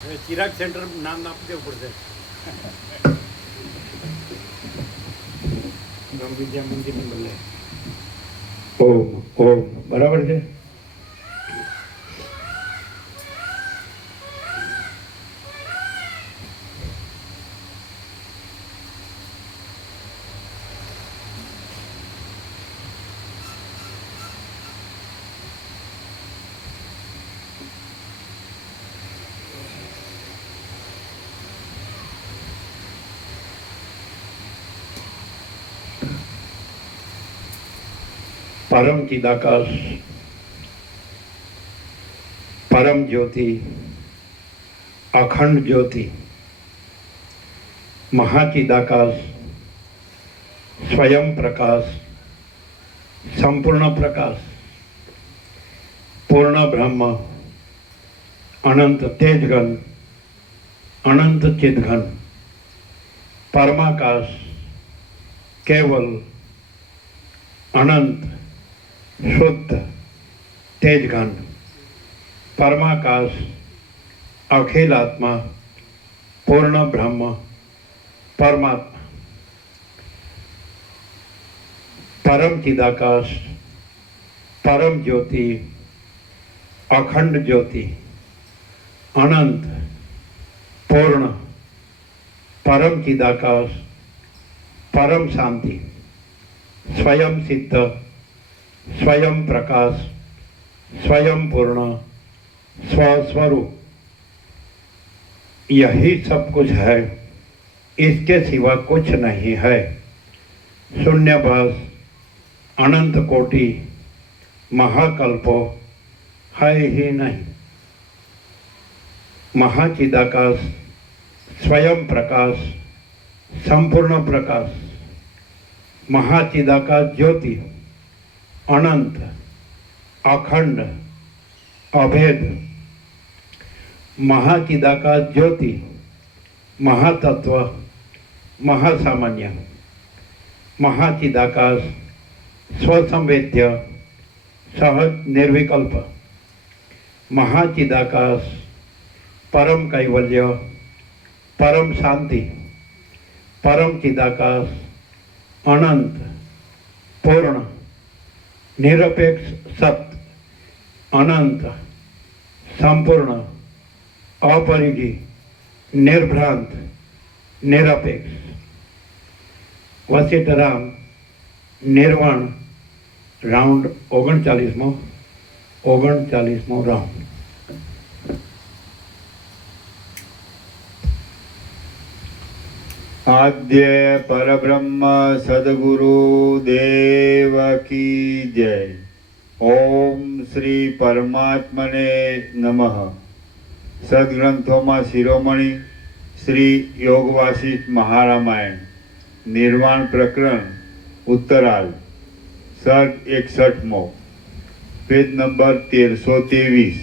Chirag centre નામ આપી દેવું પડશે. ગમ વિદ્યા મંદિરને બદલે ઓમ ઓમ બરાબર છે. परम चिदाकाश, परम ज्योति, अखंड ज्योति, महाचिदाकाश, स्वयं प्रकाश, संपूर्ण प्रकाश, पूर्ण ब्रह्म, अनंत तेजघन, अनंत चिदघन, परमाकाश, केवल, अनंत, शुद्ध तेजघन, परमाकाश, अखिल आत्मा, पूर्ण ब्रह्म, परमात्मा, परम चिदाकाश, परम ज्योति, अखंड ज्योति, अनंत, पूर्ण, परम चिदाकाश, परम शांति, स्वयं सिद्ध, स्वयं प्रकाश, स्वयं पूर्ण, स्वस्वरूप, यही सब कुछ है, इसके सिवा कुछ नहीं है। शून्यभास, अनंत कोटि, महाकल्पो है ही नहीं। महाचिदाकाश, स्वयं प्रकाश, संपूर्ण प्रकाश, महाचिदाकाश ज्योति, अनंत, अखंड, अभेद, महाचिदाकाश ज्योति, महातत्व, महासामान्य, महाचिदाकाश, स्वसंवेद्य, सहज निर्विकल्प, महाचिदाकाश, परम कैवल्य, परम शांति, परम चिदाकाश, अनंत, पूर्ण, निरपेक्ष सत्य, अनंत, संपूर्ण, अपरिधि, निर्भ्रांत, निरपेक्ष, वसिष्ठराम निर्वाण राउंड 39मो राउंड. आद्य परब्रह्म सद्गुरु देव की जय. ओम श्री परमात्मने नमः. सद्ग्रंथों शिरोमणि श्री योग वासिष्ठ महारामायण निर्वाण प्रकरण उत्तराल सर्ग 61 पेज नंबर 1323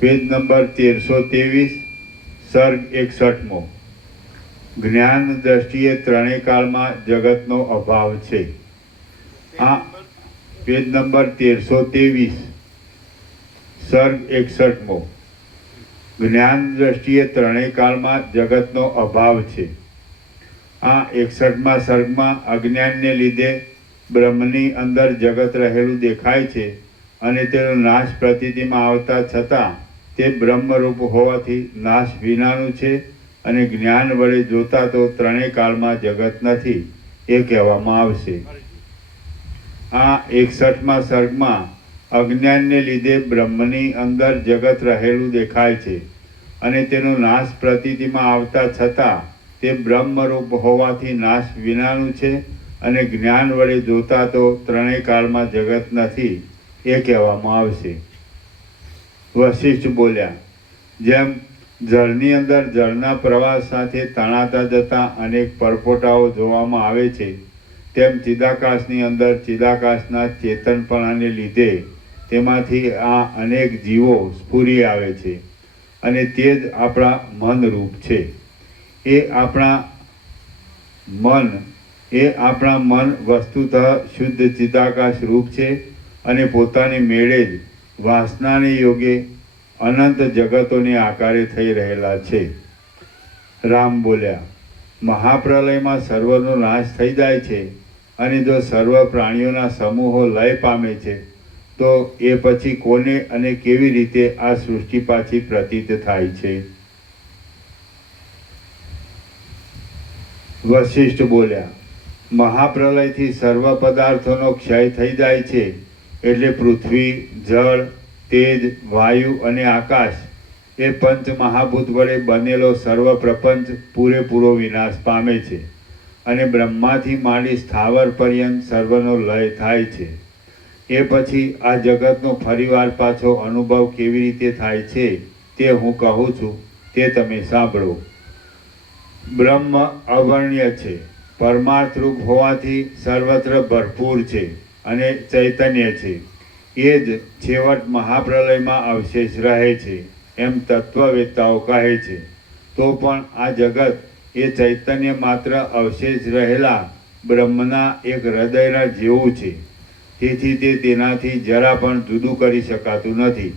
पेज नंबर 1323 सर्ग 61. જ્ઞાન દ્રષ્ટિએ ત્રણેય કાળમાં જગતનો અભાવ છે. આ પેજ નંબર 1323 સર્ગ 61. જ્ઞાન દ્રષ્ટિએ ત્રણેય કાળમાં જગતનો અભાવ છે. આ 61મા સર્ગમાં અજ્ઞાનને લીધે બ્રહ્મની અંદર જગત રહેલું દેખાય છે અને તેનો નાશ પ્રતીતિમાં આવતા છતાં તે બ્રહ્મરૂપ હોવાથી નાશ વિનાનું છે અને જ્ઞાન વડે જોતા તો ત્રણેય કાળમાં જગત નથી એ કહેવામાં આવશે. આ 61મા સર્ગમાં અજ્ઞાનને લીધે બ્રહ્મની અંદર જગત રહેલું દેખાય છે અને તેનો નાશ પ્રતીતિમાં આવતા છતાં તે બ્રહ્મરૂપ હોવાથી નાશ વિનાનું છે અને જ્ઞાન વડે જોતા તો ત્રણેય કાળમાં જગત નથી એ કહેવામાં આવશે. વશિષ્ઠ બોલ્યા, જેમ જળની અંદર જળના પ્રવાહ સાથે તણાતા જતા અનેક પરપોટાઓ જોવામાં આવે છે તેમ ચિદાકાશની અંદર ચિદાકાશના ચેતનપણાને લીધે તેમાંથી આ અનેક જીવો સ્ફુરી આવે છે અને તે જ આપણા મનરૂપ છે. એ આપણા મન વસ્તુતઃ શુદ્ધ ચિદાકાશ રૂપ છે અને પોતાની મેળે જ વાસનાને યોગે અનંત જગતોને આકારે થઈ રહેલા છે. રામ બોલ્યા, મહાપ્રલયમાં સર્વનો નાશ થઈ જાય છે અને જો સર્વ પ્રાણીઓના સમૂહો લય પામે છે તો એ પછી કોને અને કેવી રીતે આ સૃષ્ટિ પાછી પ્રતીત થાય છે? વશિષ્ઠ બોલ્યા, મહાપ્રલયથી સર્વ પદાર્થોનો ક્ષય થઈ જાય છે એટલે પૃથ્વી, જળ, તેજ, વાયુ અને આકાશ એ પંચ મહાભૂત વડે બનેલો સર્વ પ્રપંચ પૂરેપૂરો વિનાશ પામે છે અને બ્રહ્માથી માંડી સ્થાવર પર્યંત સર્વનો લય થાય છે. એ પછી આ જગતનો ફરીવાર પાછો અનુભવ કેવી રીતે થાય છે તે હું કહું છું, તે તમે સાંભળો. બ્રહ્મ અવર્ણ્ય છે, પરમાર્થ રૂપ હોવાથી સર્વત્ર ભરપૂર છે અને ચૈતન્ય છે. એ જ છેવટ મહાપ્રલયમાં અવશેષ રહે છે એમ તત્વવેત્તાઓ કહે છે. તો પણ આ જગત એ ચૈતન્ય માત્ર અવશેષ રહેલા બ્રહ્મના એક હૃદયના જેવું છે. તેથી તે તેનાથી જરા પણ જુદું કરી શકાતું નથી.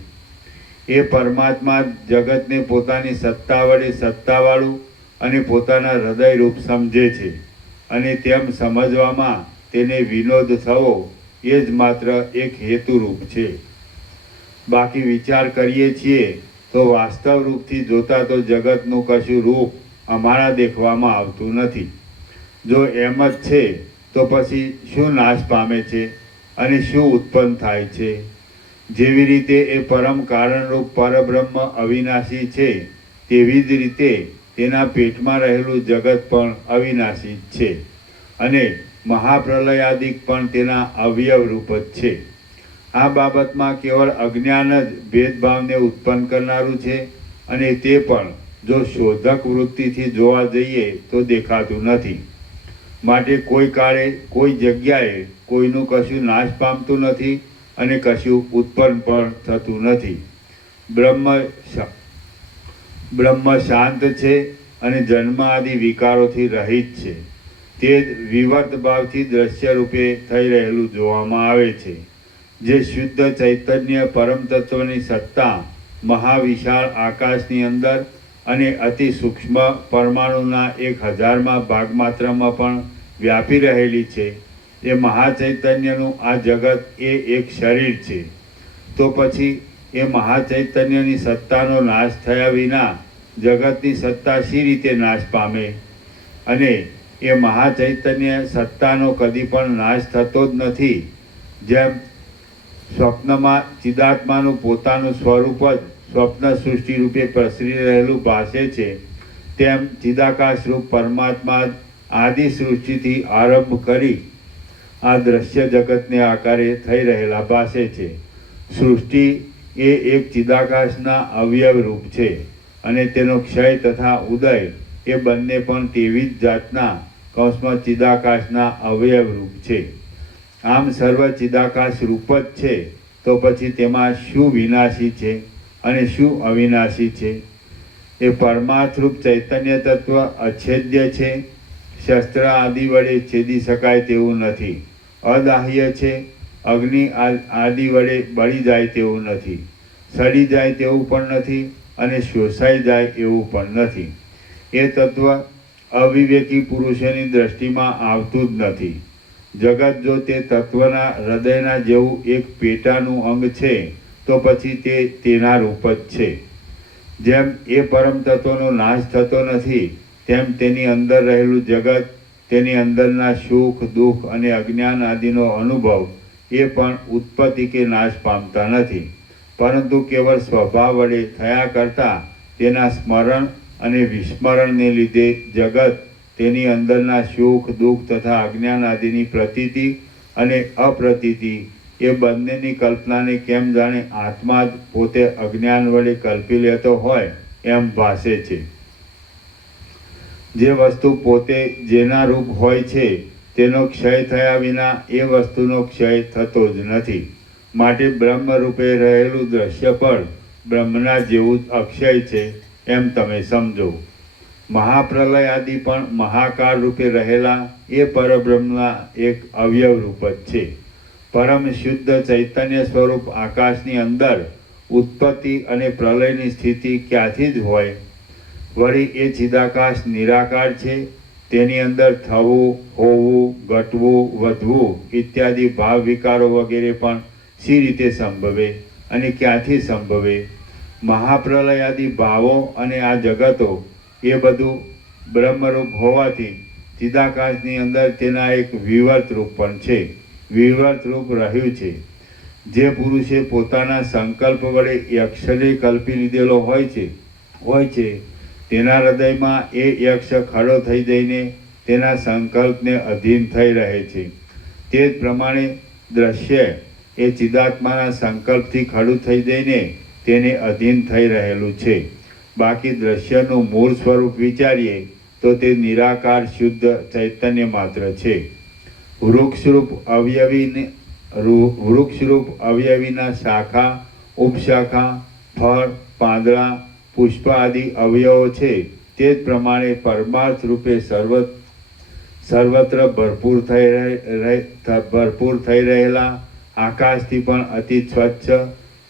એ પરમાત્મા જગતને પોતાની સત્તા વડે સત્તાવાળું અને પોતાના હૃદયરૂપ સમજે છે અને તેમ સમજવામાં તેને વિનોદ થવો એ જ માત્ર એક હેતુરૂપ છે. બાકી વિચાર કરીએ છીએ તો વાસ્તવ રૂપથી જોતા તો જગતનું કશું રૂપ અમારા દેખવામાં આવતું નથી. જો એમ જ છે તો પછી શું નાશ પામે છે અને શું ઉત્પન્ન થાય છે? જેવી રીતે એ પરમ કારણરૂપ પરબ્રહ્મ અવિનાશી છે તેવી જ રીતે તેના પેટમાં રહેલું જગત પણ અવિનાશી જ છે અને મહાપ્રલયાદિક પણ તેના અવયવ રૂપ જ છે. આ બાબતમાં કેવળ અજ્ઞાન જ ભેદભાવને ઉત્પન્ન કરનારું છે અને તે પણ જો શોધક વૃત્તિથી જોવા જઈએ તો દેખાતું નથી. માટે કોઈ કાળે કોઈ જગ્યાએ કોઈનું કશું નાશ પામતું નથી અને કશું ઉત્પન્ન પણ થતું નથી. બ્રહ્મ શાંત છે અને જન્મ આદિ વિકારોથી રહિત છે. તે જ વિવર્ત ભાવથી દ્રશ્ય રૂપે થઈ રહેલું જોવામાં આવે છે. જે શુદ્ધ ચૈતન્ય પરમ તત્વની સત્તા મહાવિશાળ આકાશની અંદર અને અતિ સૂક્ષ્મ પરમાણુના 1000મા ભાગ માત્રમાં પણ વ્યાપી રહેલી છે, એ મહાચૈતન્યનું આ જગત એ એક શરીર છે. તો પછી એ મહાચૈતન્યની સત્તાનો નાશ થયા વિના જગતની સત્તા શી રીતે નાશ પામે? અને એ મહાચૈતન્ય સત્તાનો કદી પણ નાશ થતો જ નથી. જેમ સ્વપ્નમાં ચિદાત્માનું પોતાનું સ્વરૂપ જ સ્વપ્ન સૃષ્ટિ રૂપે પ્રસરી રહેલું ભાસે છે, તેમ ચિદાકાશ રૂપ પરમાત્મા આદિ સૃષ્ટિથી આરંભ કરી આ દ્રશ્ય જગતને આકારે થઈ રહેલા ભાસે છે. સૃષ્ટિ એ એક ચિદાકાશના અવયવ રૂપ છે અને તેનો ક્ષય તથા ઉદય એ બંને પણ તેવી જ જાતના કૌંસમાં ચિદાકાશના અવયવ રૂપ છે. આમ સર્વ ચિદાકાશ રૂપ જ છે તો પછી તેમાં શું વિનાશી છે અને શું અવિનાશી છે? એ પરમાર્થરૂપ ચૈતન્ય તત્વ અછેદ્ય છે, શસ્ત્ર આદિ વડે છેદી શકાય તેવું નથી. અદાહ્ય છે, અગ્નિ આદિ વડે બળી જાય તેવું નથી, સડી જાય તેવું પણ નથી અને શોષાઈ જાય એવું પણ નથી. એ તત્વ અવિવેકી પુરુષોની દ્રષ્ટિમાં આવતું જ નથી. જગત જો તે તત્વના હૃદયના જેવું એક પેટાનું અંગ છે તો પછી તે તેના રૂપ જ છે. જેમ એ પરમ તત્વનો નાશ થતો નથી તેમ તેની અંદર રહેલું જગત, તેની અંદરના સુખ, દુઃખ અને અજ્ઞાન આદિનો અનુભવ એ પણ ઉત્પત્તિ કે નાશ પામતા નથી, પરંતુ કેવળ સ્વભાવ વડે થયા કરતાં તેના સ્મરણ અને વિસ્મરણને લીધે જગત તેની અંદરના સુખ, દુઃખ તથા અજ્ઞાન આદિની પ્રતીતિ અને અપ્રતીતિ એ બંનેની કલ્પનાને કેમ જાણે આત્મા જ પોતે અજ્ઞાન વડે કલ્પી લેતો હોય એમ ભાસે છે. જે વસ્તુ પોતે જેના રૂપ હોય છે તેનો ક્ષય થયા વિના એ વસ્તુનો ક્ષય થતો જ નથી. માટે બ્રહ્મ રૂપે રહેલું દ્રશ્ય પણ બ્રહ્મના જેવું જ અક્ષય છે એમ તમે સમજો. મહાપ્રલય આદિ પણ મહાકાળ રૂપે રહેલા એ પરબ્રહ્મના એક અવયવ રૂપ જ છે. પરમ શુદ્ધ ચૈતન્ય સ્વરૂપ આકાશની અંદર ઉત્પત્તિ અને પ્રલયની સ્થિતિ ક્યાંથી જ હોય? વળી એ ચિદાકાશ નિરાકાર છે. તેની અંદર થવું, હોવું, ઘટવું, વધવું ઇત્યાદિ ભાવ વિકારો વગેરે પણ શી રીતે સંભવે અને ક્યાંથી સંભવે? મહાપ્રલય આદિ ભાવો અને આ જગતો એ બધું બ્રહ્મરૂપ હોવાથી ચિદાકાશની અંદર તેના એક વિવર્ત રૂપ પણ છે, વિવર્ત રૂપ રહ્યું છે. જે પુરુષે પોતાના સંકલ્પ વડે યક્ષને કલ્પી લીધેલો હોય છે તેના હૃદયમાં એ યક્ષ ખડો થઈ જઈને તેના સંકલ્પને અધીન થઈ રહે છે. તે જ પ્રમાણે દ્રશ્ય એ ચિદાત્માના સંકલ્પથી ખડું થઈ જઈને તેને અધીન થઈ રહેલું છે. બાકી દ્રશ્યનું મૂળ સ્વરૂપ વિચારીએ તો તે નિરાકાર શુદ્ધ ચૈતન્ય માત્ર છે. વૃક્ષરૂપ અવયવીના શાખા, ઉપશાખા, ફળ, પાંદડા, પુષ્પ આદિ અવયવો છે. તે જ પ્રમાણે પરમાર્થ રૂપે સર્વત્ર ભરપૂર થઈ રહેલા આકાશથી પણ અતિ સ્વચ્છ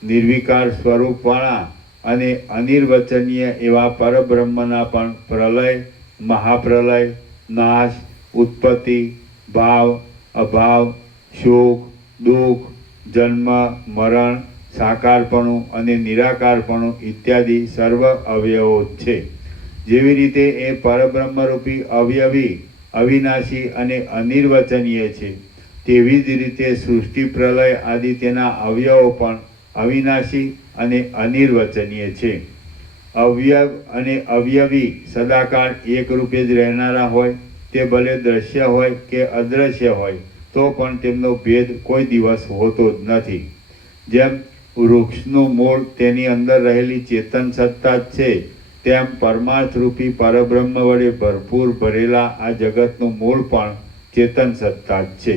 નિર્વિકાર સ્વરૂપવાળા અને અનિર્વચનીય એવા પરબ્રહ્મના પણ પ્રલય, મહાપ્રલય, નાશ, ઉત્પત્તિ, ભાવ, અભાવ, સુખ, દુઃખ, જન્મ, મરણ, સાકારપણું અને નિરાકારપણું ઇત્યાદિ સર્વ અવયવો છે. જેવી રીતે એ પરબ્રહ્મરૂપી અવયવી, અવિનાશી અને અનિર્વચનીય છે, તેવી જ રીતે સૃષ્ટિ, પ્રલય આદિ તેના અવયવો પણ અવિનાશી અને અનિર્વચનીય છે. અવયવ અને અવયવી સદાકાળ એક રૂપે જ રહેનારા હોય, તે ભલે દ્રશ્ય હોય કે અદ્રશ્ય હોય, તો પણ તેમનો ભેદ કોઈ દિવસ હોતો જ નથી. જેમ વૃક્ષનું મૂળ તેની અંદર રહેલી ચેતન સત્તા જ છે, તેમ પરમાર્થરૂપી પરબ્રહ્મ વડે ભરપૂર ભરેલા આ જગતનું મૂળ પણ ચેતન સત્તા જ છે.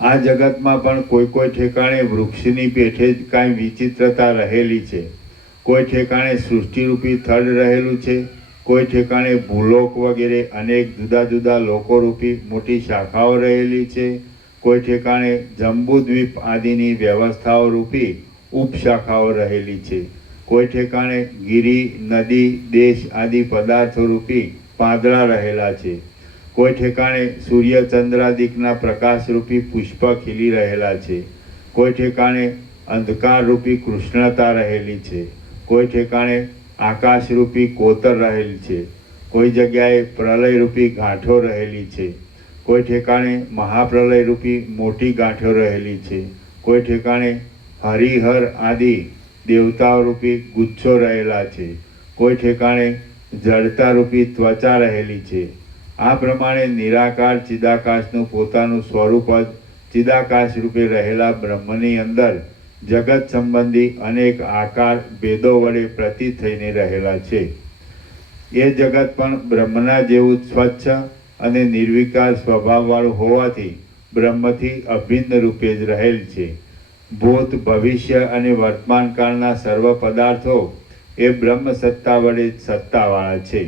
આ જગતમાં પણ કોઈ ઠેકાણે વૃક્ષની પેઠે જ કાંઈ વિચિત્રતા રહેલી છે. કોઈ ઠેકાણે સૃષ્ટિરૂપી થડ રહેલું છે, કોઈ ઠેકાણે ભૂલોક વગેરે અનેક જુદા જુદા લોકોરૂપી મોટી શાખાઓ રહેલી છે, કોઈ ઠેકાણે જંબુદ્વીપ આદિની વ્યવસ્થાઓ રૂપી ઉપશાખાઓ રહેલી છે, કોઈ ઠેકાણે ગિરી, નદી, દેશ આદિ પદાર્થો રૂપી પાંદડા રહેલા છે, કોઈ ઠેકાણે સૂર્ય ચંદ્રાદિકના પ્રકાશરૂપી પુષ્પ ખીલી રહેલા છે, કોઈ ઠેકાણે અંધકારરૂપી કૃષ્ણતા રહેલી છે, કોઈ ઠેકાણે આકાશરૂપી કોતર રહેલી છે, કોઈ જગ્યાએ પ્રલયરૂપી ગાંઠો રહેલી છે, કોઈ ઠેકાણે મહાપ્રલયરૂપી મોટી ગાંઠો રહેલી છે, કોઈ ઠેકાણે હરિહર આદિ દેવતાઓરૂપી ગુચ્છો રહેલા છે, કોઈ ઠેકાણે જડતારૂપી ત્વચા રહેલી છે. આ પ્રમાણે નિરાકાર ચિદાકાશનું પોતાનું સ્વરૂપ જ ચિદાકાશ રૂપે રહેલા બ્રહ્મની અંદર જગત સંબંધી અનેક આકાર ભેદો વડે પ્રતીત થઈને રહેલા છે. એ જગત પણ બ્રહ્મના જેવું સ્વચ્છ અને નિર્વિકાર સ્વભાવવાળું હોવાથી બ્રહ્મથી અભિન્ન રૂપે જ રહેલ છે. ભૂત, ભવિષ્ય અને વર્તમાન કાળના સર્વ પદાર્થો એ બ્રહ્મ સત્તા વડે જ સત્તાવાળા છે.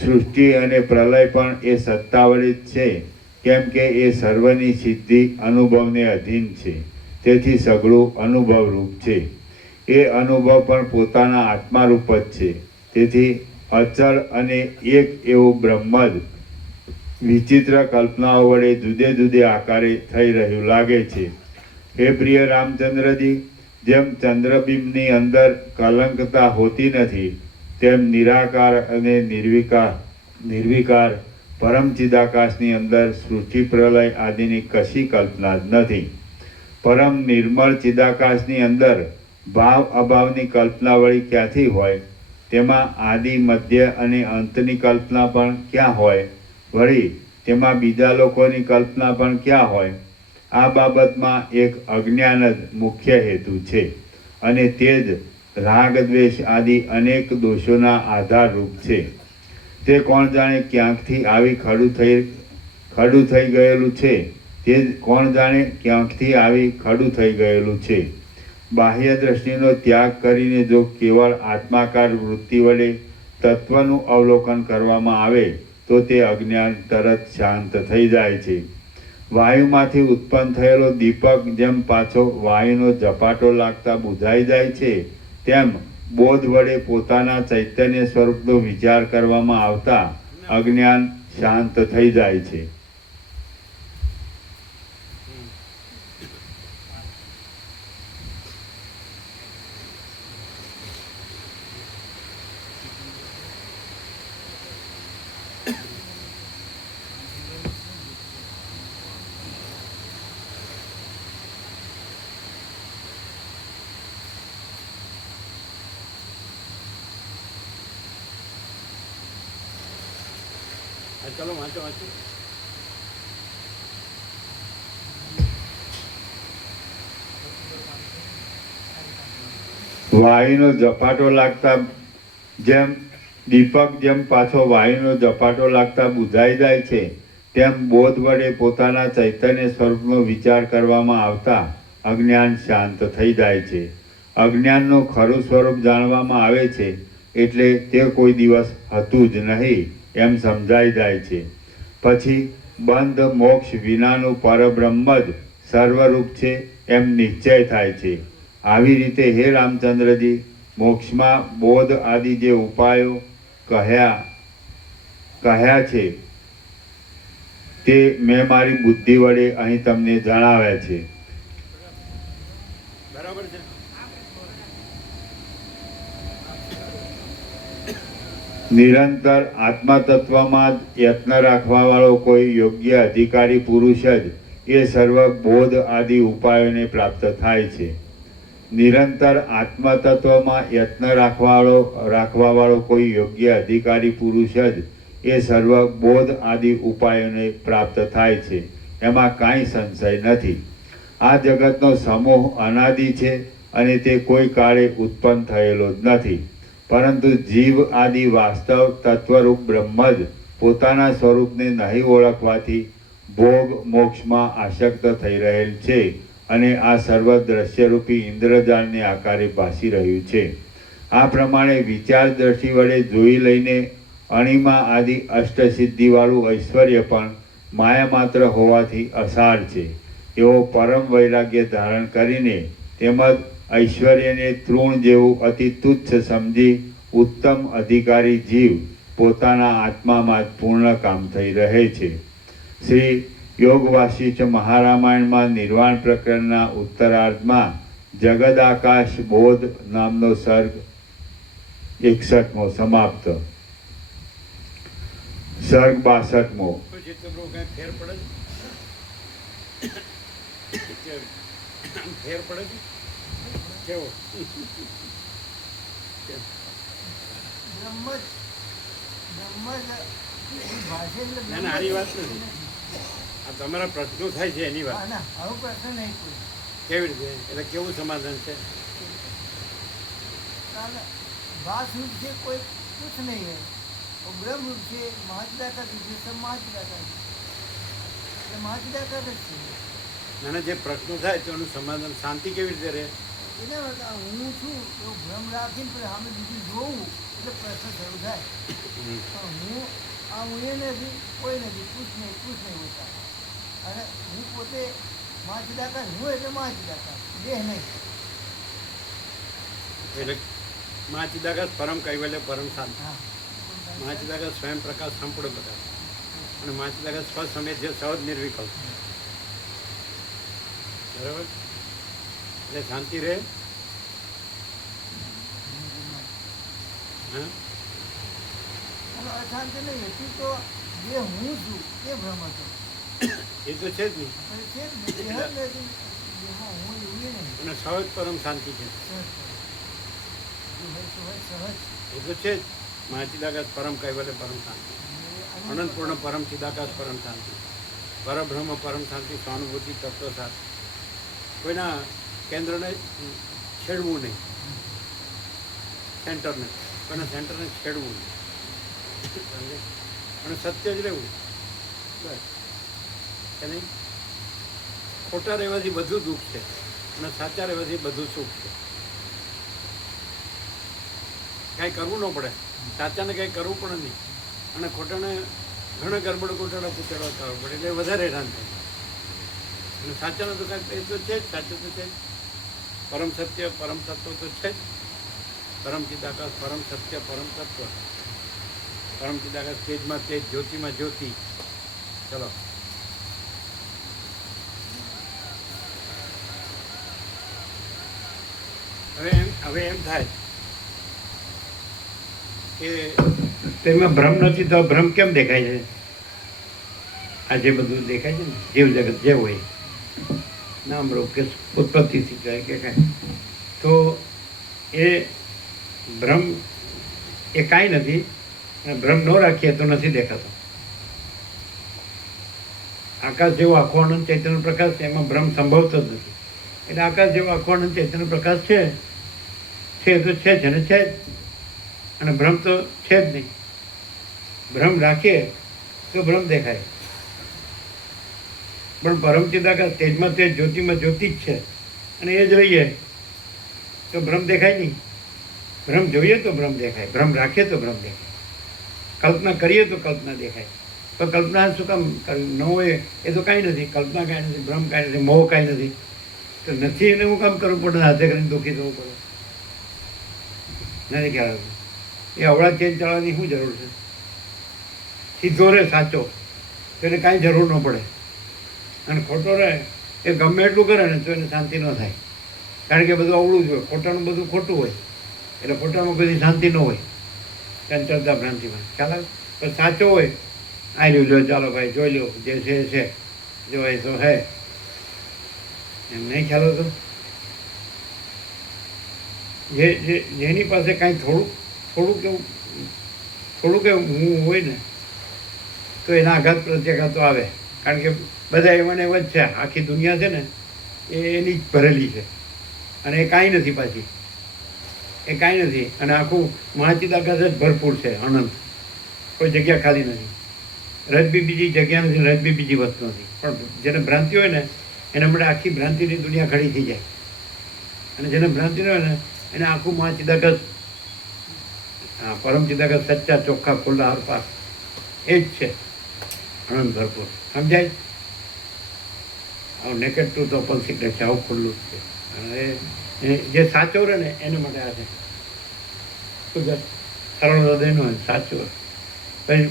સૃષ્ટિ અને પ્રલય પણ એ સત્તા વડે જ છે, કેમ કે એ સર્વની સિદ્ધિ અનુભવને અધીન છે, તેથી સઘળું અનુભવરૂપ છે. એ અનુભવ પણ પોતાના આત્મારૂપ જ છે, તેથી અચળ અને એક એવું બ્રહ્મ જ વિચિત્ર કલ્પનાઓ વડે જુદે જુદે આકારે થઈ રહ્યું લાગે છે. હે પ્રિય રામચંદ્રજી, જેમ ચંદ્રબિંબની અંદર કલંકતા હોતી નથી, તેમ નિરાકાર અને નિર્વિકાર પરમ ચિદાકાશની અંદર સૃષ્ટિ, પ્રલય આદિની કશી કલ્પના જ નથી. પરમ નિર્મળ ચિદાકાશની અંદર ભાવ અભાવની કલ્પના વળી ક્યાંથી હોય? તેમાં આદિ, મધ્ય અને અંતની કલ્પના પણ ક્યાં હોય? વળી તેમાં બીજા લોકોની કલ્પના પણ ક્યાં હોય? આ બાબતમાં એક અજ્ઞાન જ મુખ્ય હેતુ છે, અને તે જ રાગ, દ્વેષ આદિ અનેક દોષોના આધારરૂપ છે. તે કોણ જાણે ક્યાંકથી આવી ખડું થઈ ગયેલું છે, તે જ કોણ જાણે ક્યાંકથી આવી ખડું થઈ ગયેલું છે. બાહ્ય દ્રષ્ટિનો ત્યાગ કરીને જો કેવળ આત્માકાર વૃત્તિ વડે તત્વનું અવલોકન કરવામાં આવે તો તે અજ્ઞાન તરત શાંત થઈ જાય છે. વાયુમાંથી ઉત્પન્ન થયેલો દીપક જેમ પાછો વાયુનો ઝપાટો લાગતા બુઝાઈ જાય છે, તેમ બોધ વડે પોતાના ચૈતન્ય સ્વરૂપનો વિચાર કરવામાં આવતા અજ્ઞાન શાંત થઈ જાય છે. ચલો વાંચો વાંચો. વાયુનો ઝપાટો લાગતા જેમ દીપક જેમ પાછો વાયુનો ઝપાટો લાગતા બુઝાઈ જાય છે, તેમ બોધ વડે પોતાના ચૈતન્ય સ્વરૂપનો વિચાર કરવામાં આવતા અજ્ઞાન શાંત થઈ જાય છે. અજ્ઞાનનું ખરું સ્વરૂપ જાણવામાં આવે છે, એટલે તે કોઈ દિવસ હતું જ નહીં એમ સમજાઈ જાય છે. પછી બંધ મોક્ષ વિનાનું પરબ્રહ્મ જ સર્વરૂપ છે એમ નિશ્ચય થાય છે. આવી રીતે હે રામચંદ્રજી, મોક્ષમાં બોધ આદિ જે ઉપાયો કહ્યા છે તે મેં મારી બુદ્ધિ વડે અહીં તમને જણાવ્યા છે. બરાબર છે. નિરંતર આત્મા તત્વમાં જ યત્ન રાખવાવાળો કોઈ યોગ્ય અધિકારી પુરુષ જ એ સર્વ બોધ આદિ ઉપાયોને પ્રાપ્ત થાય છે. નિરંતર આત્મા તત્વમાં યત્ન રાખવાવાળો કોઈ યોગ્ય અધિકારી પુરુષ જ એ સર્વ બોધ આદિ ઉપાયોને પ્રાપ્ત થાય છે, એમાં કાંઈ સંશય નથી. આ જગતનો સમૂહ અનાદિ છે અને તે કોઈ કાળે ઉત્પન્ન થયેલો જ નથી, પરંતુ જીવ આદિ વાસ્તવ તત્વરૂપ બ્રહ્મ જ પોતાના સ્વરૂપને નહીં ઓળખવાથી ભોગ મોક્ષમાં આસક્ત થઈ રહેલ છે અને આ સર્વ દ્રશ્યરૂપી ઇન્દ્રજાળને આકારે ભાસી રહ્યું છે. આ પ્રમાણે વિચાર દ્રષ્ટિ વડે જોઈ લઈને અણિમા આદિ અષ્ટસિદ્ધિવાળું ઐશ્વર્ય પણ માયા માત્ર હોવાથી અસાર છે એવો પરમ વૈરાગ્ય ધારણ કરીને તેમજ ઐશ્વર્યને તૃણ જેવું અતિ તુચ્છ સમજી ઉત્તમ અધિકારી જીવ પોતાના આત્મામાં જ પૂર્ણ કામ થઈ રહે છે. શ્રી યોગ વાસિષ્ઠ મહારામાયણમાં નિર્વાણ પ્રકરણના ઉત્તરાર્ધમાં જગદાકાશ બોધ નામનો સર્ગ 61મો સમાપ્ત. સર્ગ 62મો. કઈ ફેર પડે છે? ફેર પડે છે કેવો? ના ના આની વાત નથી. આ તમારા પ્રશ્નો થાય છે એની વાત. કેવી રીતે એટલે કેવું સમાધાન છે? भाष रूप से कोई कुछ नहीं है और ब्रह्म रूप से महाचिदाकार रूप से सब महाचिदाकार है, महाचिदाकार જ છે. નાના જે પ્રશ્નો થાય તેનું સમાધાન શાંતિ કેવી રીતે રહે? એને હું છું તો ભ્રમ રાખીને પછી સામે બીજું જોવું એટલે પ્રશ્ન શરૂ થાય. હું આ હું એ નથી, કોઈ નથી, કુછ નહીં હોતા. અને હું પોતે महाचिदाकार હું એટલે महाचिदाकार, દેહ નહીં. એટલે મહાચિદાકાશ પરમ કૈવલ્ય પરમ શાંતિ. મહાચિદાકાશ સ્વયં પ્રકાશ સંપૂર્ણ પ્રકાશ અને મહાચિદાકાશ સ્વ સમેત જે સહજ નિર્વિકલ્પ. બરાબર? એટલે શાંતિ રહે. હા, અશાંતિ નહીં હતી તો જે હું છું એ ભ્રમ હતો. એ તો છે જ નહીં. છે જ નહીં, દેહ જ નથી. દેહમાં હું એવું નહીં. અને સહજ પરમ શાંતિ છે. એ તો છે જ. મહાચિદાકાશ પરમ કૈવલ્ય પરમ શાંતિ, અનંતપૂર્ણ પરમ ચિદાકાશ પરમ શાંતિ, પરબ્રહ્મ પરમ શાંતિ, સ્વાનુભૂતિ તત્વ શાંતિ. કોઈના કેન્દ્રને છેડવું નહીં, સેન્ટરને કોઈના સેન્ટરને છેડવું નહીં અને સત્ય જ રહેવું. બસ કે નહીં? ખોટા રહેવાથી બધું દુઃખ છે અને સાચા રહેવાથી બધું સુખ છે. કાંઈ કરવું ન પડે, સાચાને કાંઈ કરવું પડે નહીં અને ખોટાને ઘણા ગરબડ ગોટાળા પૂચાડવા કરવું પડે એટલે વધારે હેરાન થાય. અને સાચાનો તો કાંઈ એ તો છે જ, સાચું તો છે જ. પરમ સત્ય પરમ તત્વ તો છે જ. પરમ ચિદાકાશ પરમ સત્ય પરમ તત્વ, પરમ ચિદાકાશ તેજમાં તેજ, જ્યોતિમાં જ્યોતિ. ચલો હવે એમ થાય કે તેમાં ભ્રમ નથી તો ભ્રમ કેમ દેખાય છે? આ જે બધું દેખાય છે ને જીવ જગત જે હોય નામ રૂપ કે ઉત્પત્તિથી જાય કે કાંઈ, તો એ ભ્રમ એ કાંઈ નથી. અને ભ્રમ ન રાખીએ તો નથી દેખાતો. આકાશ જેવો આખો આનંદ ચૈતન્ય પ્રકાશ છે, એમાં ભ્રમ સંભવતો જ નથી. એટલે આકાશ જેવો આખો આનંદ ચૈતન્ય પ્રકાશ છે તો છે જ અને છે જ, અને ભ્રમ તો છે જ નહીં. ભ્રમ રાખીએ તો ભ્રમ દેખાય, પણ પરમ ચિદાકાશ તેજમાં તેજ, જ્યોતિમાં જ્યોતિ જ છે, અને એ જ રહીએ તો ભ્રમ દેખાય નહીં. ભ્રમ જોઈએ તો ભ્રમ દેખાય, ભ્રમ રાખીએ તો ભ્રમ દેખાય, કલ્પના કરીએ તો કલ્પના દેખાય. પણ કલ્પના શું કામ ન હોય? એ તો કાંઈ નથી. કલ્પના કાંઈ નથી, ભ્રમ કાંઈ નથી, મોહ કાંઈ નથી. તો નથી એને હું કામ કરવું પડે? હાથે કરીને દુઃખી થવું પડે? નથી ખ્યાલ આવતો. એ અવળા ચેન ચડાવવાની શું જરૂર છે? સીધો રહે સાચો, તો એને કાંઈ જરૂર ન પડે. અને ખોટો રહે એ ગમે એટલું કરે ને તો એને શાંતિ ન થાય, કારણ કે બધું અવળું જ હોય. ખોટાનું બધું ખોટું હોય, એટલે ખોટામાં બધી શાંતિ ન હોય. ચંચળતા ભ્રાંતિમાં ખ્યાલ આવે. પણ સાચો હોય, આ રહ્યું લો, ચાલો ભાઈ જોઈ લો, જે છે એ છે, જો એ તો હે, એમ નહીં ખ્યાલ આવતો. જેની પાસે કાંઈ થોડું કે હું હોય ને તો એના આઘાત પ્રત્યાઘાતો આવે, કારણ કે બધા એમાં એવા જ છે. આખી દુનિયા છે ને એ એની જ ભરેલી છે, અને એ કાંઈ નથી પાછી, એ કાંઈ નથી. અને આખું મહાચિદાકાશ જ ભરપૂર છે, અનંત. કોઈ જગ્યા ખાલી નથી. રજબી બીજી જગ્યા નથી, રજબી બીજી વસ્તુ નથી. પણ જેને ભ્રાંતિ હોય ને એના માટે આખી ભ્રાંતિની દુનિયા ખડી થઈ જાય, અને જેને ભ્રાંતિ ન હોય ને એને આખું મહાચિદાકાશ, હા, પરમ ચિદાકાશ સચ્ચા ચોખ્ખા ખુલ્લા હરપાર એ જ છે, અનંત ભરપૂર. સમજાય? આવું નેકેડ ટ્રુથ ઓપન સિક્રેટ છે, આવું ખુલ્લું જ છે. અને જે સાચો રહે ને એના માટે આ છે. શું છે? સરળ હૃદયનો હોય, સાચો. પછી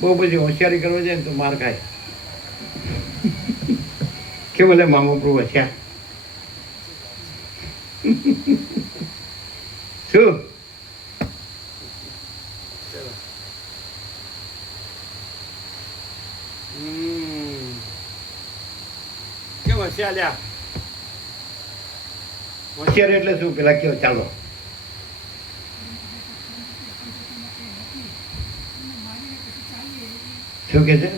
બહુ બધી હોશિયારી કરવા જાય ને તો માર ખાય. કેવું લે મામો હોશિયાર શું? કેમ હશે લ્યા? હોશિયાર એટલે શું? પેલા કયો, ચાલો. શું કે છે?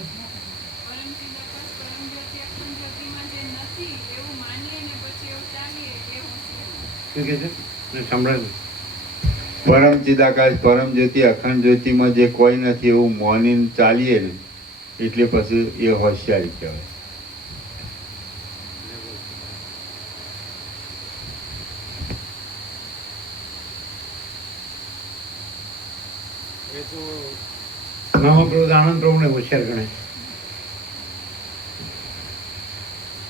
શું કે છે? સંભળાયું? પરમ ચિદાકાશ પરમ જ્યોતિ અખંડ જ્યોતિમાં જે કોઈ નથી એવું માનીને ચાલીએ ને એટલે પછી એ હોશિયારી કહેવાય. એ તો મહાપ્રભુ આનંદ પ્રભુને હોશિયાર ગણે,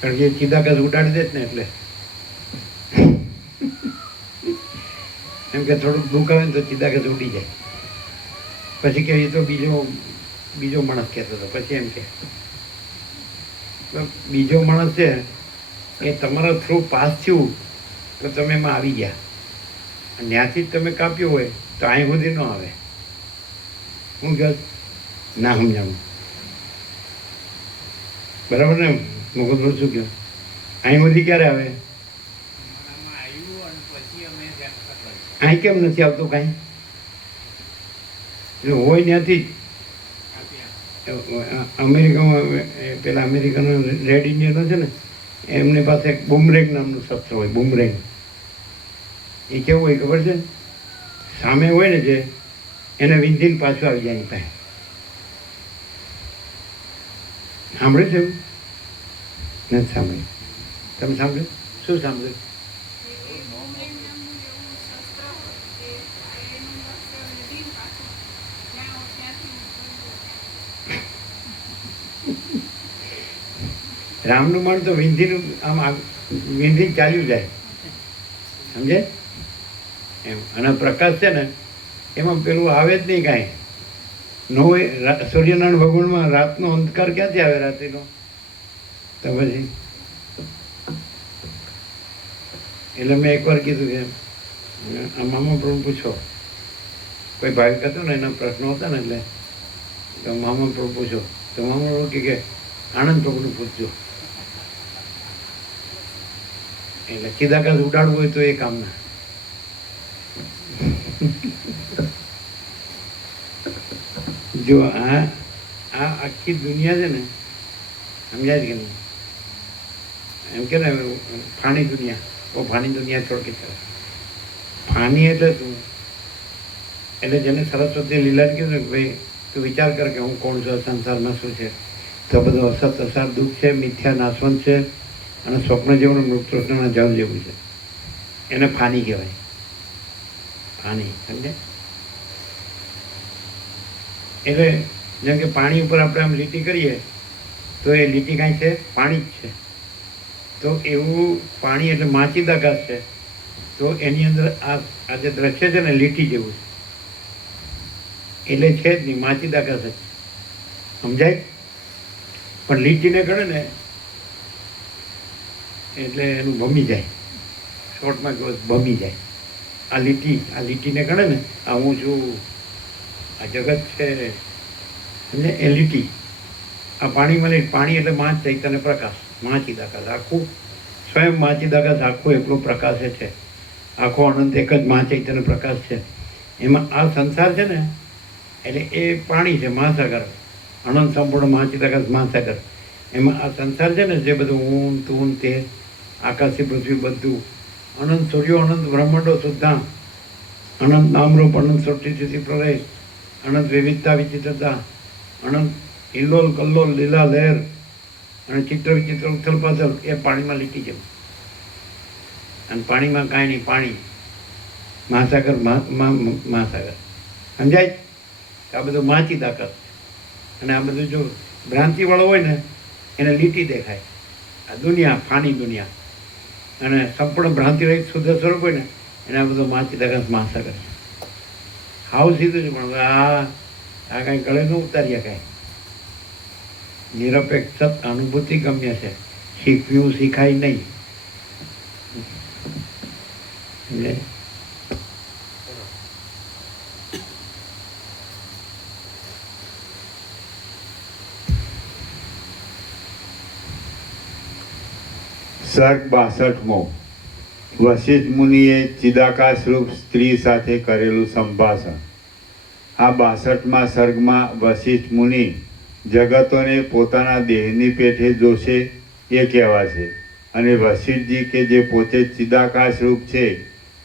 કારણ કે ચિદાકાશ ઉડાડી દે જ ને. એટલે એમ કે થોડુંક દુઃખ આવે ને તો ચિદાકાશ ઉડી જાય. પછી કે એ તો બીજો માણસ કહેતો હતો. પછી એમ કે બીજો માણસ છે એ તમારા થ્રુ પાસ થયું તો તમે એમાં આવી ગયા, અને ત્યાંથી જ તમે કાપ્યું હોય તો અહીં સુધી ન આવે. હું કહે ના સમજાવું, બરાબર ને? મુકુદ શું કહ્યું? અહીં સુધી ક્યારે આવે? અહીં કેમ નથી આવતું કાંઈ? હોય ત્યાંથી અમેરિકામાં પેલા અમેરિકાનો રેડ ઇન્ડિયનો છે ને, એમની પાસે એક બુમરેંગ નામનું શસ્ત્ર હોય. બુમરેંગ એ કેવું હોય ખબર છે? સામે હોય ને જે એને વિંધીને પાછું આવી જાય એની પાસે. સાંભળ્યું છે એવું? નથી સાંભળ્યું. તમે સાંભળ્યું? શું સાંભળ્યું? રામનું મન તો વિંધીનું આમ વિંધી ચાલ્યું જાય, સમજે એમ. અને પ્રકાશ છે ને એમાં પેલું આવે જ નહીં કાંઈ. ન હોય સૂર્યનારાયણ ભગવાનમાં રાતનો અંધકાર ક્યાંથી આવે રાત્રિનો? તો પછી એટલે મેં એકવાર કીધું કે આ મામા પ્રભુ પૂછો, કોઈ ભાવિક હતો ને એના પ્રશ્નો હતા ને, એટલે તો મામા પ્રભુ પૂછો, તો મામા પ્રભુ કે આનંદ પ્રભુનું પૂછજો. એટલે ચિદાકાશ ઉડાડવું હોય તો એ કામના. જો આ આખી દુનિયા છે ને, સમજાય કે નહીં? એમ કે ને ફાની દુનિયા, वो ફાની દુનિયા છોડ કે ચાલે. ફાની એટલે શું? એટલે જેને સરસ્વતી લીલા કીધું ને ભાઈ તું વિચાર કર કે હું કોણ છું, સંસારમાં શું છે, તો બધું અસત અસાર દુઃખ છે, મિથ્યા નાશવંત છે, અને સ્વપ્ન જેવું મૃતૃષ્ણના જળ જેવું છે. એને ફાની કહેવાય. ફાની સમજે? એટલે જેમ કે પાણી ઉપર આપણે આમ લીટી કરીએ તો એ લીટી કાંઈ છે? પાણી જ છે. તો એવું પાણી એટલે માચિદાકાશ છે. તો એની અંદર આ જે દ્રશ્ય છે ને લીટી જેવું છે, એટલે છે જ નહીં, માચિદાકાશ જ. સમજાય? પણ લીટીને ગણે ને એટલે એનું ભમી જાય, શોર્ટમાં કહો ભમી જાય. આ લીટીને ગણે ને, આ હું છું, આ જગત છે, એટલે એ લીટી. આ પાણીમાં પાણી એટલે માં ચૈતન્ય પ્રકાશ, માચિદાકાશ. આખું સ્વયં માચિદાકાશ આખો એકલો પ્રકાશ છે. આખો અનંત એક જ માં ચૈતન્ય પ્રકાશ છે. એમાં આ સંસાર છે ને એટલે એ પાણી છે, મહાસાગર, અનંત સંપૂર્ણ માચિદાકાશ મહાસાગર. એમાં આ સંસાર છે ને જે બધું ઊન તું તે આકાશી પૃથ્વી બધું અનંત સૂર્યો, અનંત બ્રહ્માંડો સુદ્ધા, અનંત નામરૂપ, અનંત સૃષ્ટિ સ્થિતિ પ્રલય, અનંત વિવિધતા વિચિત્રતા, અનંત હિલ્લોલ કલ્લોલ લીલા લહેર અને ચિત્ર વિચિત્ર ઉથલ પાથલ એ પાણીમાં લીટી જેવું. અને પાણીમાં કાંઈ નહીં, પાણી મહાસાગર, મહાસાગર. સમજાય? આ બધું માચિદાકાશ. અને આ બધું જો ભ્રાંતિવાળો હોય ને એને લીટી દેખાય. આ દુનિયા ફાની દુનિયા, અને સંપૂર્ણ ભ્રાંતિ રહિત શુદ્ધ સ્વરૂપ હોય ને એને આ બધું માચિદાકાશ મહાસાગર. હાવ સીધું છે, પણ આ કાંઈ ગળે ન ઉતાર્યા કાંઈ. નિરપેક્ષ અનુભૂતિ ગમ્ય છે, શીખવ્યું શીખાય નહીં. સર્ગ 62મો. વશિષ્ઠ મુનિએ ચિદાકાશ રૂપ સ્ત્રી સાથે કરેલું સંભાષણ. આ 62મા સર્ગમાં વશિષ્ઠ મુનિ જગતોને પોતાના દેહની પેઠે જોશે એ કહેવાશે, અને વશિષ્ઠજી કે જે પોતે ચિદાકાશ રૂપ છે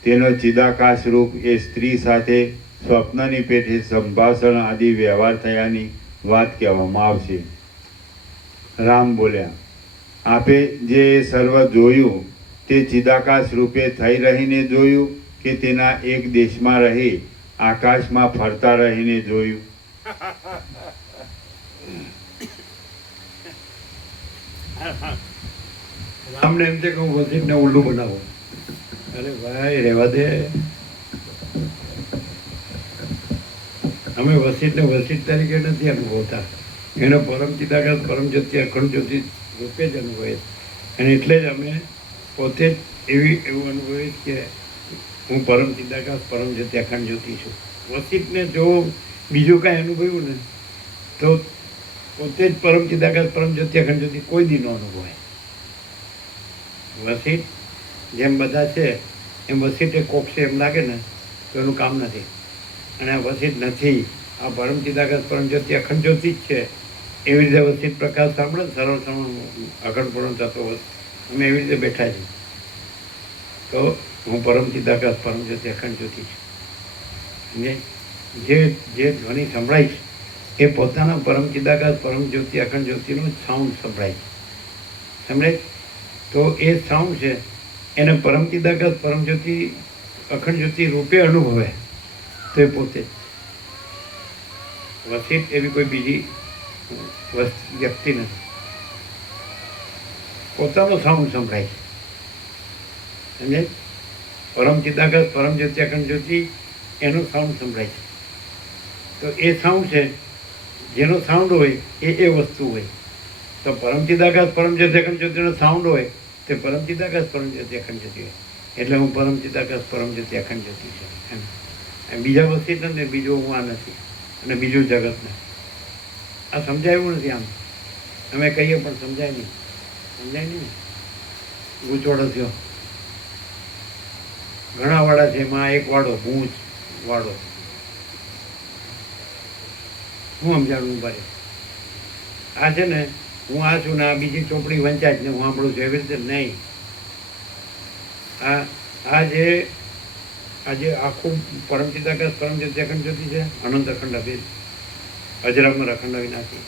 તેનો ચિદાકાશ રૂપ એ સ્ત્રી સાથે સ્વપ્નની પેઠે સંભાષણ આદિ વ્યવહાર થયાની વાત કહેવામાં આવશે. રામ બોલ્યા, આપે જે સર્વ જોયું તે ચિદાકાશ રૂપે થઈ રહીને જોયું કે તેના એક દેશમાં રહી આકાશમાં ફરતા રહીને જોયું? રામને એમ છે કે હું વશિષ્ઠને ઉલ્લુ બનાવું. અરે ભાઈ રહેવા દે. અમે વશિષ્ઠને વશિષ્ઠ તરીકે નથી અનુભવતા, એનો પરમ ચિદાકાશ પરમ જ્યોતિ અખંડ જ્યોતિ રૂપે જ અનુભવે. અને એટલે જ અમે પોતે જ એવું અનુભવીએ કે હું પરમ ચિદાકાશ પરમ જ્યોતિ અખંડ જ્યોતિ છું. વશિષ્ઠને જો બીજું કાંઈ અનુભવ્યું ને તો પોતે જ પરમ ચિદાકાશ પરમ જ્યોતિ અખંડ જ્યોતિ કોઈ દી ન અનુભવાય. વશિષ્ઠ જેમ બધા છે એમ વશિષ્ઠ એ કોક છે એમ લાગે ને તો એનું કામ નથી. અને આ વશિષ્ઠ નથી, આ પરમ ચિદાકાશ પરમ જ્યોતિ અખંડ જ્યોતિ જ છે. એવી રીતે વશિષ્ઠ પ્રકાશ સાંભળો, સરળ અખંડપૂર્ણ થતો અમે એવી રીતે બેઠા છીએ. તો હું પરમ ચિદાકાશ પરમ જ્યોતિ અખંડ જ્યોતિ છું. જે ધ્વનિ સંભળાય છે એ પોતાના પરમ ચિદાકાશ પરમ જ્યોતિ અખંડ જ્યોતિનું સાઉન્ડ સંભળાય છે. સમજાય? તો એ સાઉન્ડ છે એને પરમ ચિદાકાશ પરમ જ્યોતિ અખંડ જ્યોતિ રૂપે અનુભવે તો એ પોતે વશિષ્ઠ એવી કોઈ બીજી વ્યક્તિ નથી. પોતાનો સાઉન્ડ સંભળાય છે, સમજે? પરમ ચિદાકાશ પરમ જ્યોતિ અખંડ જ્યોતિ એનો સાઉન્ડ સંભળાય છે. તો એ સાઉન્ડ છે, જેનો સાઉન્ડ હોય એ વસ્તુ હોય. તો પરમ ચિદાકાશ પરમ જ્યોતિ અખંડ જ્યોતિનો સાઉન્ડ હોય તે પરમ ચિદાકાશ પરમ જ્યોતિ અખંડ જ્યોતિ હોય. એટલે હું પરમ ચિદાકાશ પરમ જ્યોતિ અખંડ જ્યોતિ છું એમ. બીજા વસ્તુ ને બીજો હું આ નથી અને બીજું જગત નથી. આ સમજાયું નથી. આમ અમે કહીએ પણ સમજાય નહીં. ગૂંચવાડો થયો. ઘણા વાળા છે, એમાં એક વાળો હું જ વાળો. હું સમજાડું ભાઈ? આ છે ને, હું આ છું ને આ બીજી ચોપડી વંચાય જ ને હું સાંભળું છું એવી રીતે નહીં. આજે આખું પરમ ચિદાકાશ પરમ જ્યોતિ અખંડ જ્યોતિ છે, અનંત અખંડ અભેદ, અજરામર અખંડ અવિનાશી.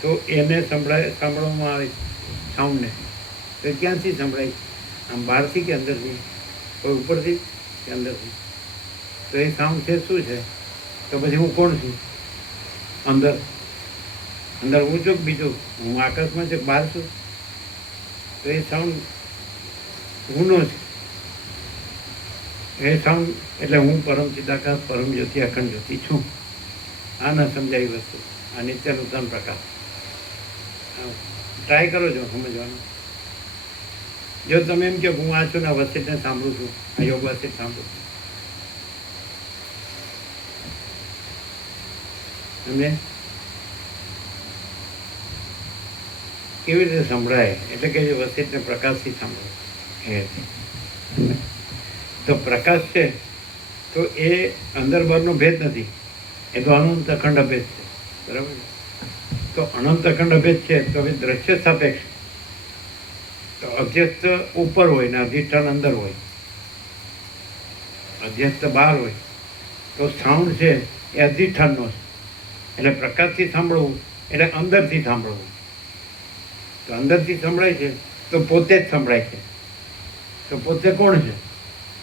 તો એને સાંભળવામાં આવે સાઉન્ડને, તો ક્યાંથી સંભળાય? આમ બહારથી કે અંદરથી? કોઈ ઉપરથી કે અંદરથી? તો એ સાઉન્ડ છે શું છે? તો પછી હું કોણ છું? અંદર હું છું કે બીજું? હું આકાશમાં છું, બહાર છું? તો એ સાઉન્ડ હુંનો છે. એ સાઉન્ડ એટલે હું પરમ ચિદાકાશ પરમ જ્યોતિ અખંડ જ્યોતિ છું. આ ન સમજાય વસ્તુ. આ નિત્ય નૂતન પ્રકાશ. ટ્રાય કરો છો સમજવાનું. જો તમે એમ કહો હું આ છું ને આ વસિતને સાંભળું છું, આ યોગ વસિત સાંભળું છું, સમજે? કેવી રીતે સંભળાય? એટલે કે જે વસિતને પ્રકાશથી સાંભળો એ રીતે. તો પ્રકાશ છે તો એ અંદર બહારનો ભેદ નથી, એ તો અનંત અખંડ અભેદ છે, બરાબર? તો અનંત અખંડ અભેદ છે તો હવે દ્રશ્ય સાપેક્ષ. તો અધ્યસ્થ ઉપર હોય ને અધિષ્ઠાન અંદર હોય, અધ્યસ્થ બહાર હોય. તો સાઉન્ડ છે એ અધિષ્ઠાનનો છે. એટલે પ્રકાશથી સાંભળવું એટલે અંદરથી સાંભળવું. તો અંદરથી સંભળાય છે તો પોતે જ સંભળાય છે. તો પોતે કોણ છે?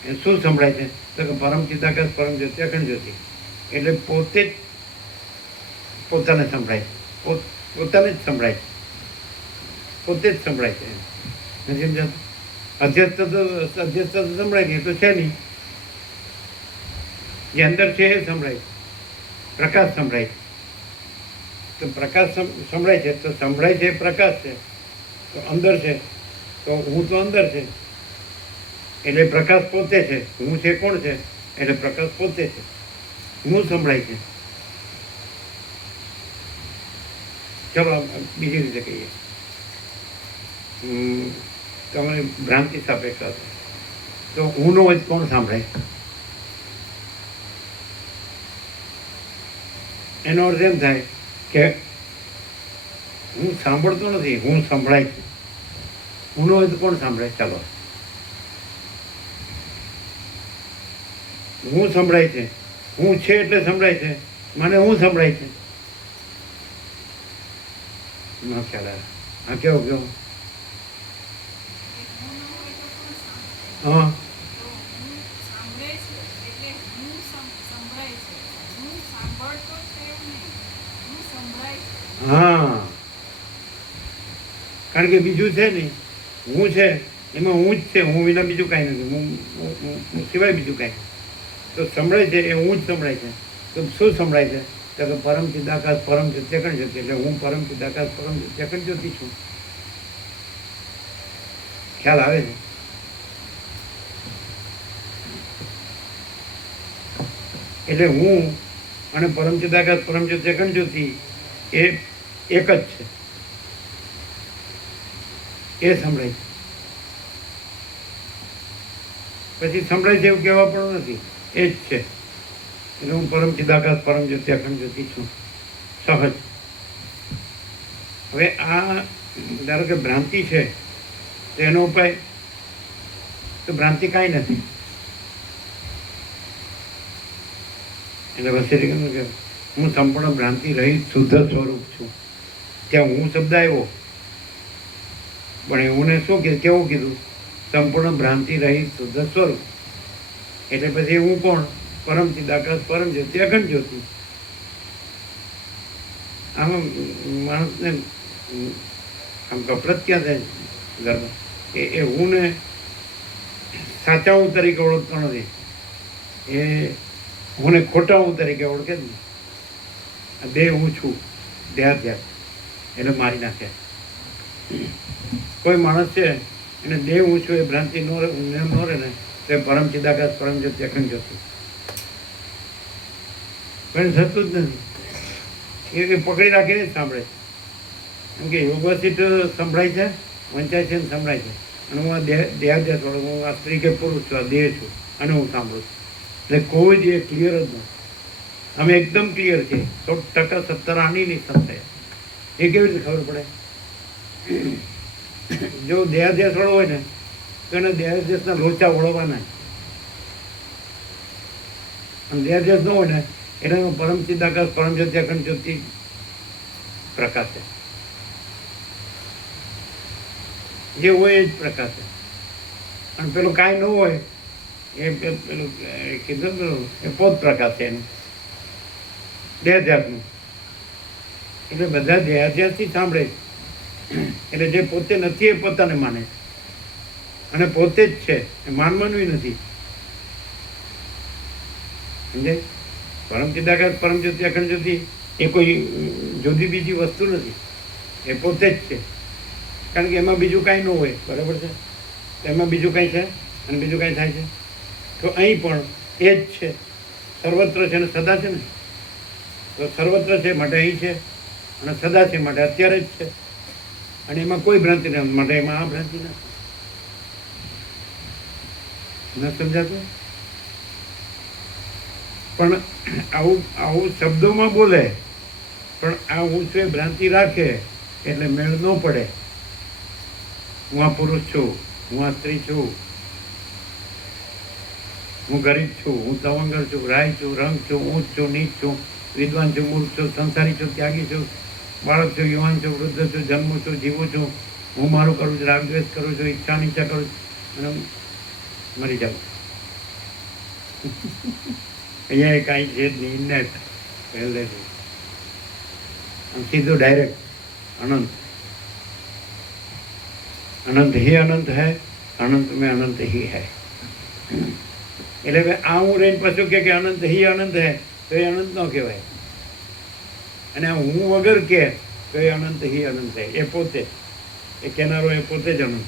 એ શું સંભળાય છે? તો કે પરમ ચિદાકાશ પરમ જ્યોતિ અખંડ જ્યોતિ. એટલે પોતે જ પોતાને સંભળાય છે, પોતાને જ સંભળાય છે, પોતે જ સંભળાય છે. નથી સમજાતું? અધ્યસ્થ તો સંભળાય નહીં, તો છે નહીં. જે અંદર છે એ સંભળાય છે, પ્રકાશ સંભળાય છે. તો પ્રકાશ સંભળાય છે તો સંભળાય છે પ્રકાશ છે, તો અંદર છે તો હું તો અંદર છે એટલે પ્રકાશ પોતે છે. હું છે કોણ છે? એટલે પ્રકાશ પોતે છે. હું સંભળાય છે. ચલો બીજી રીતે કહીએ. તમારી ભ્રાંતિ સાપેક્ષ હશે તો હુંનો હોય કોણ સાંભળે? એનો અર્થ એમ થાય કે હું સાંભળતો નથી, હું સંભળાય છું. હુંનો હોય તો કોણ સાંભળે? ચાલો, હું સંભળાય છે. હું છે એટલે સંભળાય છે. મને હું સંભળાય છે. ન ખ્યાલ આવે. હા, કેવું? હા, હા, કારણ કે બીજું છે નહીં. હું છે એમાં હું જ છે. હું વિના બીજું કાંઈ નથી. હું સિવાય બીજું કાંઈ. તો સંભળાય છે એ હું જ સંભળાય છે. તો શું સંભળાય છે? તો કે પરમ ચિદાકાશ પરમ જ્યોતિ અખંડ જ્યોતિ. એટલે હું પરમ ચિદાકાશ પરમ જ્યોતિ અખંડ જ્યોતિ છું. ખ્યાલ આવે છે? એટલે હું અને પરમ ચિદાકાશ પરમ જ્યોતિ અખંડ જ્યોતિ એ એક જ છે. એ સંભળાય છે. પછી સંભળાય છે એવું કહેવા પણ નથી, એ જ છે. એટલે હું પરમ ચિદાકાશ પરમ જ્યોતિ અખંડ જ્યોતિ છું, સહજ. હવે આ ધારો કે ભ્રાંતિ છે તો એનો ઉપાય તો ભ્રાંતિ કાંઈ નથી. એટલે વસેરી કહ્યું કે હું સંપૂર્ણ ભ્રાંતિ રહિત શુદ્ધ સ્વરૂપ છું. ત્યાં હું શબ્દ આવ્યો પણ એમને શું કેવું કીધું? સંપૂર્ણ ભ્રાંતિ રહિત શુદ્ધ સ્વરૂપ. એટલે પછી હું કોણ? પરમ ચિદાકાશ પરમ જ્યોતિ અખંડ જ્યોતિ. આમાં માણસને આમ કપડત ક્યાં થાય? ગર્ભ એ હું ને સાચા હું તરીકે ઓળખતો નથી, એ હું ને ખોટા હું તરીકે ઓળખે જ ને. આ દેહ હું છું, દેહાધ્યાસ એને મારી નાખે. કોઈ માણસ છે એને દેહ હું છું એ ભ્રાંતિ ન રહે ને તો એ પરમ ચિદાકાશ પરમ જ્યોતિ અખંડ જ્યોતિ પણ થતું જ નથી. એ પકડી રાખીને જ સાંભળે. કેમ કે યોગવાસિત સંભળાય છે, વંચાય છે ને સંભળાય છે. અને હું આ દેહાધ્યાસ વાળો, હું આ સ્ત્રી કે પુરુષ છું, આ દેહ છું અને હું સાંભળું છું. એટલે કોઈ જ એ ક્લિયર જ નથી. અમે એકદમ ક્લિયર છે, 100% 70 આની નહીં સંસ્થા. એ કેવી રીતે ખબર પડે? જો દેહાધ્યાસ વાળો હોય ને તો એને દેહાધ્યાસના લોચા વળવાના, અને દેહાધ્યાસ ન હોય ને એને પરમ ચિદાકાશ પરમ જ્યોતિ અખંડ જ્યોતિ પ્રકાશ છે. જે હોય એ જ પ્રકાશ છે. અને પેલું કાંઈ ન હોય એ પેલું કીધું પેલું એ પોત પ્રકાશ છે એનું, દેહાધ્યાસનું. એટલે બધા દેહાધ્યાસથી સાંભળે. એટલે જે પોતે નથી એ પોતાને માને, અને પોતે જ છે એ માનવાનું નથી. સમજે? પરમ ચિદાકાશ પરમ જ્યોતિ અખંડ જ્યોતિ એ કોઈ જુદી બીજી વસ્તુ નથી, એ પોતે જ છે. કારણ કે એમાં બીજું કાંઈ ન હોય, બરાબર છે? એમાં બીજું કાંઈ છે અને બીજું કાંઈ થાય છે તો અહીં પણ એ જ છે, સર્વત્ર છે ને સદા છે ને. તો સર્વત્ર છે માટે અહીં છે, અને સદા છે માટે અત્યારે જ છે. અને એમાં કોઈ ભ્રાંતિ નથી માટે એમાં આ ભ્રાંતિ નથી. ન સમજાતું? પણ આવું શબ્દોમાં બોલે, પણ આ હું છું એ ભ્રાંતિ રાખે એટલે મેળ ન પડે. હું આ પુરુષ છું, હું આ સ્ત્રી છું, હું ગરીબ છું, હું તવંગર છું, રાય છું, રંગ છું, ઊંચ છું, નીચ છું, વિદ્વાન છું, મૂર્ખ છું, સંસારી છું, ત્યાગી છું, બાળક છું, યુવાન છું, વૃદ્ધ છું, જન્મું છું, જીવું છું, હું મારું કરું છું, રાગ દ્વેષ કરું છું, ઈચ્છા નીચા કરું છું, અને મરી જાઉં. અહીંયા કાંઈ છે જ નહીં, નેટ પહેલેથી સીધું ડાયરેક્ટ અનંત. अनंत ही अनंत है, अनंत में अनंत ही है. એટલે આ હું રહીને પાછું કે અનંત ही अनंत है તો એ અનંત ન કહેવાય. અને આ હું વગર કે તો એ અનંત ही अनंत है. એ પોતે એ કહેનારો એ પોતે જ અનંત.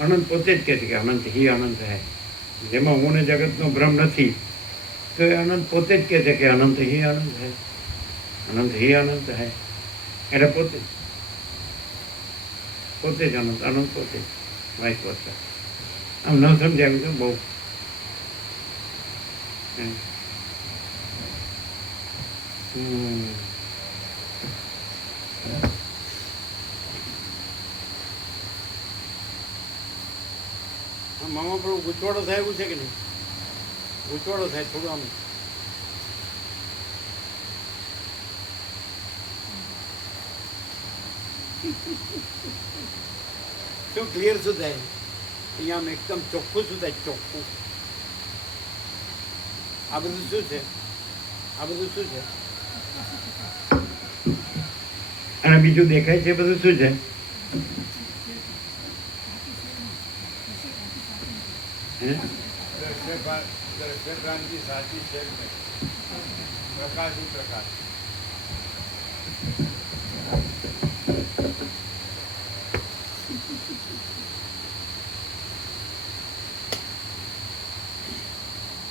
અનંત પોતે જ કહે છે કે અનંત ही अनंत है. જેમાં હું ને જગતનો ભ્રમ નથી તો એ અનંત પોતે જ કહે છે કે અનંત ही अनंत है, અનંત ही अनंत है. એટલે પોતે પોતે જ અનંત, અનંત પોતે જ વાઇસ વર્સા. આમ ન સમજાવ્યું તો બહુ મામા પણ ગૂંચવાડો થાય એવું છે કે નહીં? ગૂંચવાડો થાય થોડું આમ. શું ક્લિયર શું થાય? અહીંયા આમ એકદમ ચોખ્ખું શું થાય? ચોખ્ખું. આ બધું શું છે? આ બધું શું છે? અને બીજું દેખાય છે બધું શું છે? ક્રાંતિ સાચી છે, પ્રકાશ પ્રકાશ.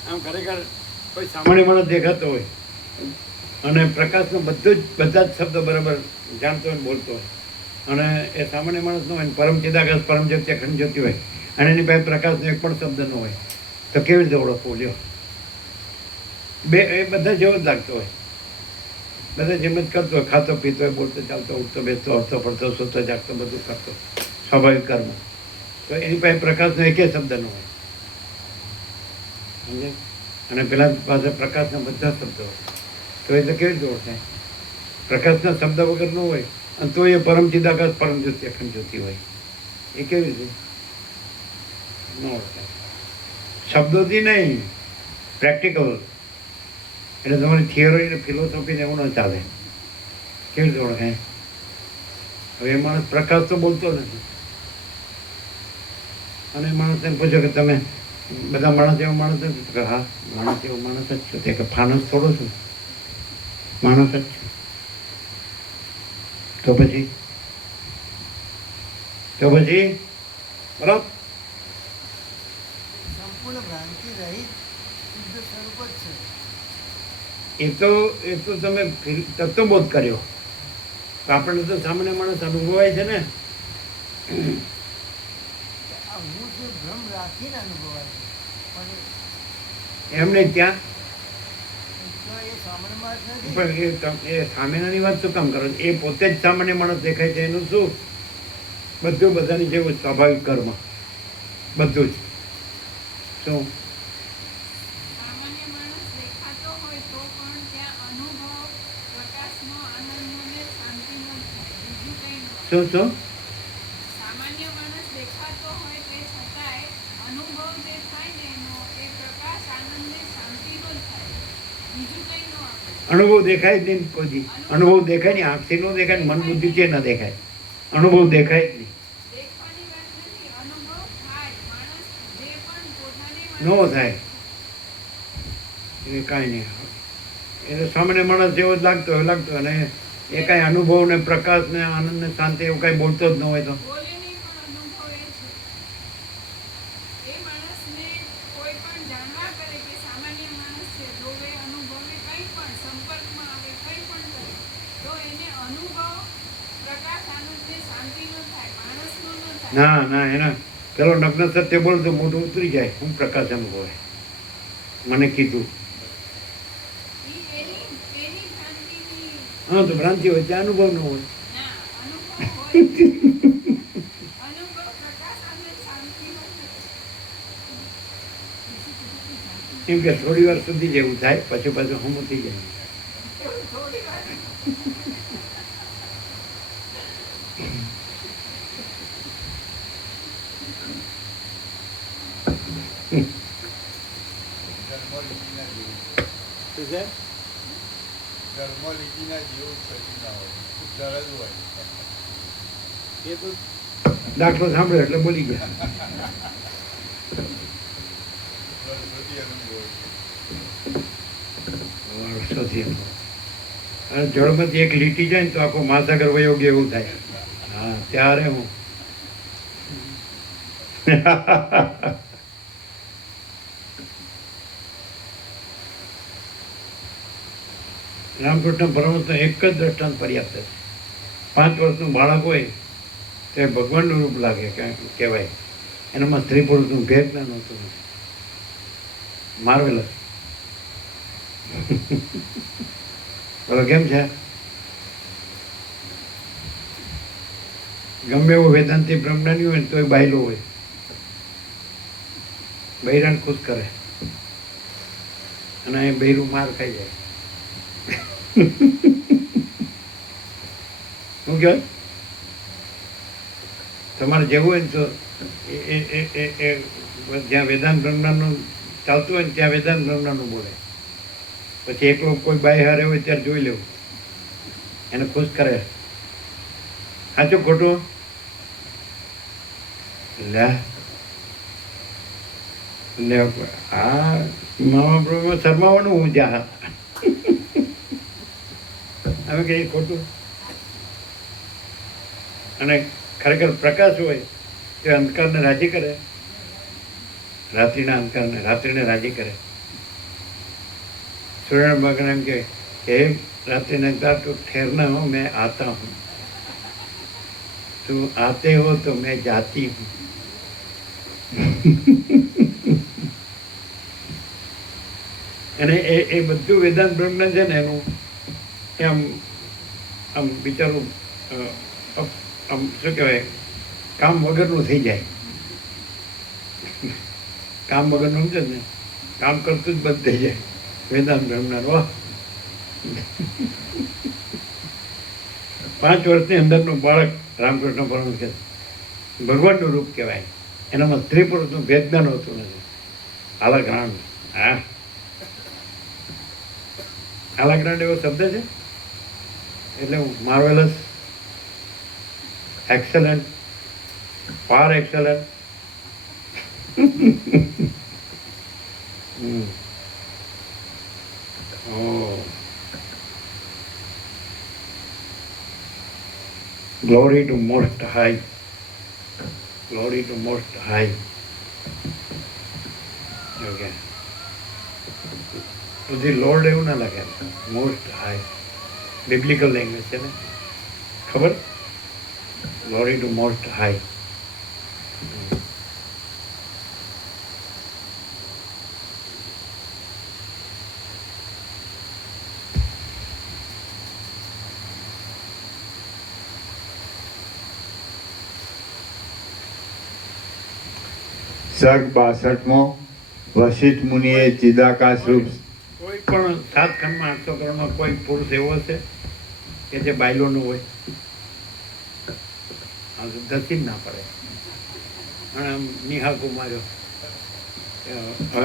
આમ ખરેખર કોઈ સામાન્ય માણસ દેખાતો હોય અને પ્રકાશનો બધા જ શબ્દો બરાબર જાણતો હોય, બોલતો હોય, અને એ સામાન્ય માણસ ન હોય ને પરમ ચિદાકાશ પરમ જ્યોતિ અખંડ જ્યોતિ હોય અને એની પાસે પ્રકાશનો એક પણ શબ્દ ન હોય તો કેવી રીતે ઓળખવું? લ્યો, બે એ બધા જેવો જ લાગતો હોય, બધા જેમ જ કરતો હોય, ખાતો પીતો હોય, બોલતો ચાલતો, ઉઠતો બેસતો, હરતો ફરતો, સૂતો જાગતો, બધું કરતો, સ્વાભાવિક કર્મ. તો એની પાસે પ્રકાશનો એકે શબ્દ ન હોય. સમજે? અને પેલા પાસે પ્રકાશના બધા શબ્દો હોય તો એ તો કેવી રીતે ઓળખાય? પ્રકાશના શબ્દ વગર ન હોય અને તો એ પરમ ચિદાકાશ પરમ જ્યોતિ અખંડ જ્યોતિ હોય. એ કેવી રીતે ન ઓળખાય? શબ્દોથી નહીં, પ્રેક્ટિકલ. એટલે તમારી થિયરી ને ફિલોસોફીને એવું ન ચાલે. કેવી રીતે ઓળખાય? હવે એ માણસ પ્રકાશ તો બોલતો નથી, અને માણસને પૂછો કે તમે બધા માણસ એવો માણસ નથી તો કે હા માણસ એવો માણસ જ છું તે કે ફાનસ થોડો છું માણસ જ છું તો પછી બરાબર સંપૂર્ણ ભ્રાંતિ રહિત શુદ્ધ સ્વરૂપ જ છે. એ તો તમે તત્વબોધ કર્યો તો આપણને તો સામાન્ય માણસ અનુભવાય છે ને. આ હું જે ભ્રમ રાખીને અનુભવાય છે પણ એમને ત્યાં તો એ સામાન્યમાં જ નથી. પણ એ સામેનાની વાત શું કામ કરો છો? એ પોતે જ સામાન્ય માણસ દેખાય છે એનું શું? બધું બધાની જેવું સ્વાભાવિક કર્મ બધું જ શું સામાન્ય માણસ દેખાતો હોય તો પણ ત્યાં અનુભવ પ્રકાશનો આનંદનો ને શાંતિનો થાય બીજું કંઈ ન હોય. શું શું સામાન્ય માણસ દેખાતો હોય તે છતાંય અનુભવ જે થાય ને એનો એ પ્રકાશ આનંદ ને શાંતિનો જ થાય બીજું કંઈ ન આપે. અનુભવ દેખાય જ નહીં કોઈ અનુભવ દેખાય નહીં આંખથી ન દેખાય ને મન બુદ્ધિથી ન દેખાય અનુભવ દેખાય જ નહીં દેખવાની વાત નથી અનુભવ થાય માણસ જે પણ પોતાને ન થાય એ કાંઈ નહીં એ સામાન્ય માણસ જેવો જ લાગતો અને એ કાંઈ અનુભવ ને પ્રકાશ ને આનંદ ને શાંતિ એવું કાંઈ બોલતો જ ન હોય તો બોલે નહીં પણ અનુભવ એ છે એ માણસને કોઈ પણ જાણવા કરે કે સામાન્ય માણસ છે જોવે અનુભવે કંઈ પણ સંપર્કમાં આવે કંઈ પણ કરે તો એને અનુભવ પ્રકાશ આનંદ ને શાંતિનો થાય માણસનો ન થાય. ના એના પેલો નગ્ન સત્ય બોલ તો મોઢું ઉતરી જાય હું પ્રકાશ અનુભવે મને કીધું ઈ એની ભ્રાંતિની હા તો ભ્રાંતિ હોય ત્યાં અનુભવ ન હોય ના અનુભવ હોય અનુભવ પ્રકાશ આનંદ શાંતિનો થાય. કેમ કે થોડી વાર સુધી જ એવું થાય પછી પાછું હમું થઈ જાય એવું થોડી વાર શું છે એ તો દાખલો સાંભળ્યો એટલે બોલી ગયા વર્ષોથી અનુભવ. અને જળમાંથી એક લીટી જાય ને તો આખો મહાસાગર વયો ગયો એવું થાય હા ત્યારે હું રામકૃષ્ણ પરમહંસનો એક જ દ્રષ્ટાંત પર્યાપ્ત છે 5 વર્ષનું બાળક હોય તે ભગવાનનું રૂપ લાગે કહેવાય એનામાં સ્ત્રી પુરુષનું ભેદ ના નહોતું માર્વેલસ બોલો કેમ છે ગમે એવું વેદાંતિ બ્રહ્મજ્ઞાની હોય ને તોય બાયલો હોય બૈરાને ખુશ કરે અને અહીં બૈરું માર ખાઈ જાય શું કહેવાય તમારે જેવું હોય ને તો એ જ્યાં વેદાંત બ્રહ્મજ્ઞાનનું ચાલતું હોય ને ત્યાં વેદાંત બ્રહ્મજ્ઞાનનું બોલે પછી એકલો કોઈ બાય હારે હોય ત્યારે જોઈ લેવું એને ખુશ કરે સાચું ખોટું લે આ મામા પ્રભુ શરમાવાનું હું જ્યાં અમે કહીએ ખોટું અને ખરેખર પ્રકાશ હોય તે અંધકારને રાજી કરે રાત્રિને રાજી કરે સૂર્યનારાયણ ભગવાન એમ કે હે રાત્રિને અંધકાર તું ठहरना हो मैं आता हूँ તું आते हो तो मैं जाती हूँ અને એ બધું વેદાંત બ્રહ્મજ્ઞાન છે ને એનું આમ આમ બિચારું આમ શું કહેવાય કામ વગરનું થઈ જાય કામ વગરનું સમજે ને કામ કરતું જ બંધ થઈ જાય વેદાંત બ્રહ્મજ્ઞાન વાહ 5 વર્ષની અંદરનું બાળક રામકૃષ્ણ પરમહંસ કહે ભગવાનનું રૂપ કહેવાય એનામાં સ્ત્રી પુરુષનું ભેદજ્ઞાન હોતું નથી આલાગ્રાંડ હા આલાગ્રાંડ એવો શબ્દ છે એટલે marvellous excellent far excellent Oh. Glory to Most High. Glory to Most High. Okay. To the Lord એવું ના લાગે, Most High. Biblical language છે ને, ખબર? Glory to Most High. સર્ગ 62મો Vashishtha મુનિએ ચિદાકાશ રૂપ કોઈ પણ સાત ખંડમાં 800 કરોડમાં કોઈ પુરુષ એવો છે કે જે બાયલોનું હોય? આ તો ધસી જ ના પડે. અને આમ નિહાકો માર્યો. હવે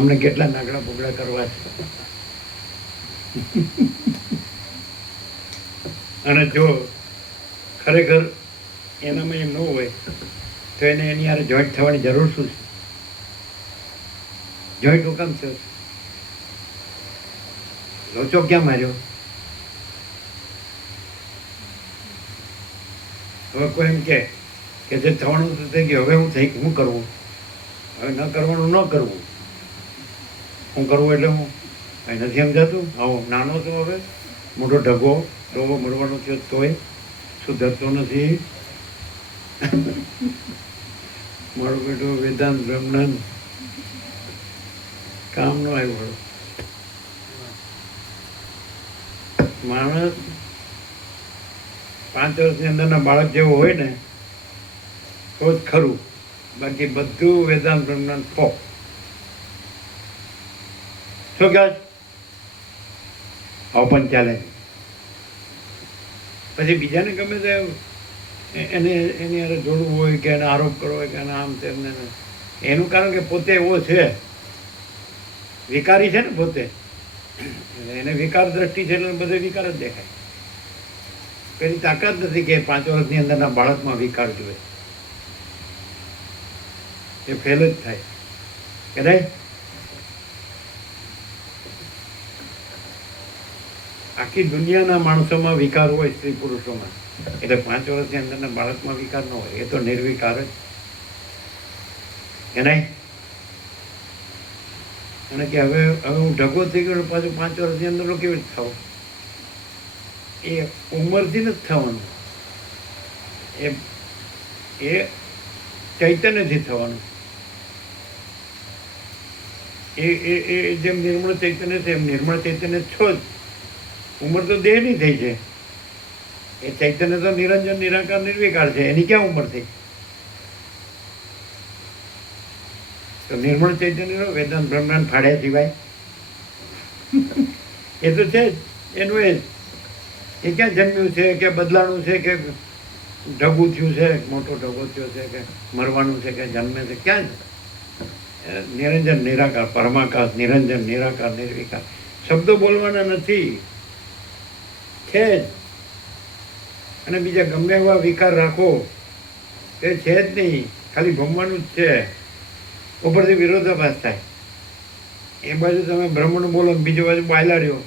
અમને કેટલા નાગડા પોગડા કરવા છે. અને જો ખરેખર એનામાં એ ન હોય તો એને એની યારે જોઈન્ટ થવાની જરૂર શું છે? જોઈન્ટ હુકમ છે? લોચો ક્યાં માર્યો? હવે કોઈ એમ કે જે થવાનું તો થઈ ગયું, હવે હું કરવું? હવે ન કરવાનું ન કરવું, હું કરવું એટલે હું કંઈ નથી સમજાતું. આવો નાનો તો હવે મોટો ઢગો ડોવો મળવાનો થયો તોય સુધરતો નથી. મારું બેટું વેદાંત બ્રહ્મણ કામ નો આવ્યું. માણસ 5 વર્ષની અંદરના બાળક જેવો હોય ને તો જ ખરું, બાકી બધું વેદાંત બ્રહ્મણ ફો. શું કહે? ઓપન ચાલે. પછી બીજાને ગમે તે એને એની હારે જોડવું હોય કે એને આરોપ કરવો હોય કે એને આમ તેમ ને એનું કારણ કે પોતે એવો છે, વિકારી છે ને પોતે, એને વિકાર દ્રષ્ટિ છે એટલે બધે વિકાર જ દેખાય. પેલી તાકાત નથી કે 5 વર્ષની અંદરના બાળકમાં વિકાર જોઈએ. એ ફેલ જ થાય કે નહીં? આખી દુનિયાના માણસોમાં વિકાર હોય, સ્ત્રી પુરુષોમાં, એટલે 5 વર્ષની અંદરના બાળકમાં વિકાર ન હોય. એ તો નિર્વિકાર જ કે નહીં? અને કે હવે હું ઢગો થઈ ગયો પાછું 5 વર્ષની અંદર કેવી રીતે થવું? એ ઉંમરથી નથી થવાનું, એ ચૈતન્યથી થવાનું. એ જેમ નિર્મળ ચૈતન્ય છે એમ નિર્મળ ચૈતન્ય છો જ. ઉંમર તો દેહની થઈ છે. એ ચૈતન્ય તો નિરંજન નિરાકાર નિર્વિકાર છે. એની ક્યાં ઉંમર થઈ? તો નિર્મળ ચૈતન્ય વેદાંત બ્રહ્માંડ ફાડ્યા સિવાય એ તો છે જ. એનું એ ક્યાં જન્મ્યું છે કે બદલાણું છે કે ઢગું થયું છે, મોટો ઢગો થયો છે કે મરવાનું છે કે જન્મે છે? ક્યાં છે? નિરંજન નિરાકાર પરમાકાશ, નિરંજન નિરાકાર નિર્વિકાર. શબ્દો બોલવાના નથી, છે જ. અને બીજા ગમે એવા વિકાર રાખો એ છે જ નહીં, ખાલી ભમવાનું જ છે. ઉપરથી વિરોધાભાસ થાય. એ બાજુ તમે બ્રહ્મણ બોલો, બીજી બાજુ બાયલાડ્યો,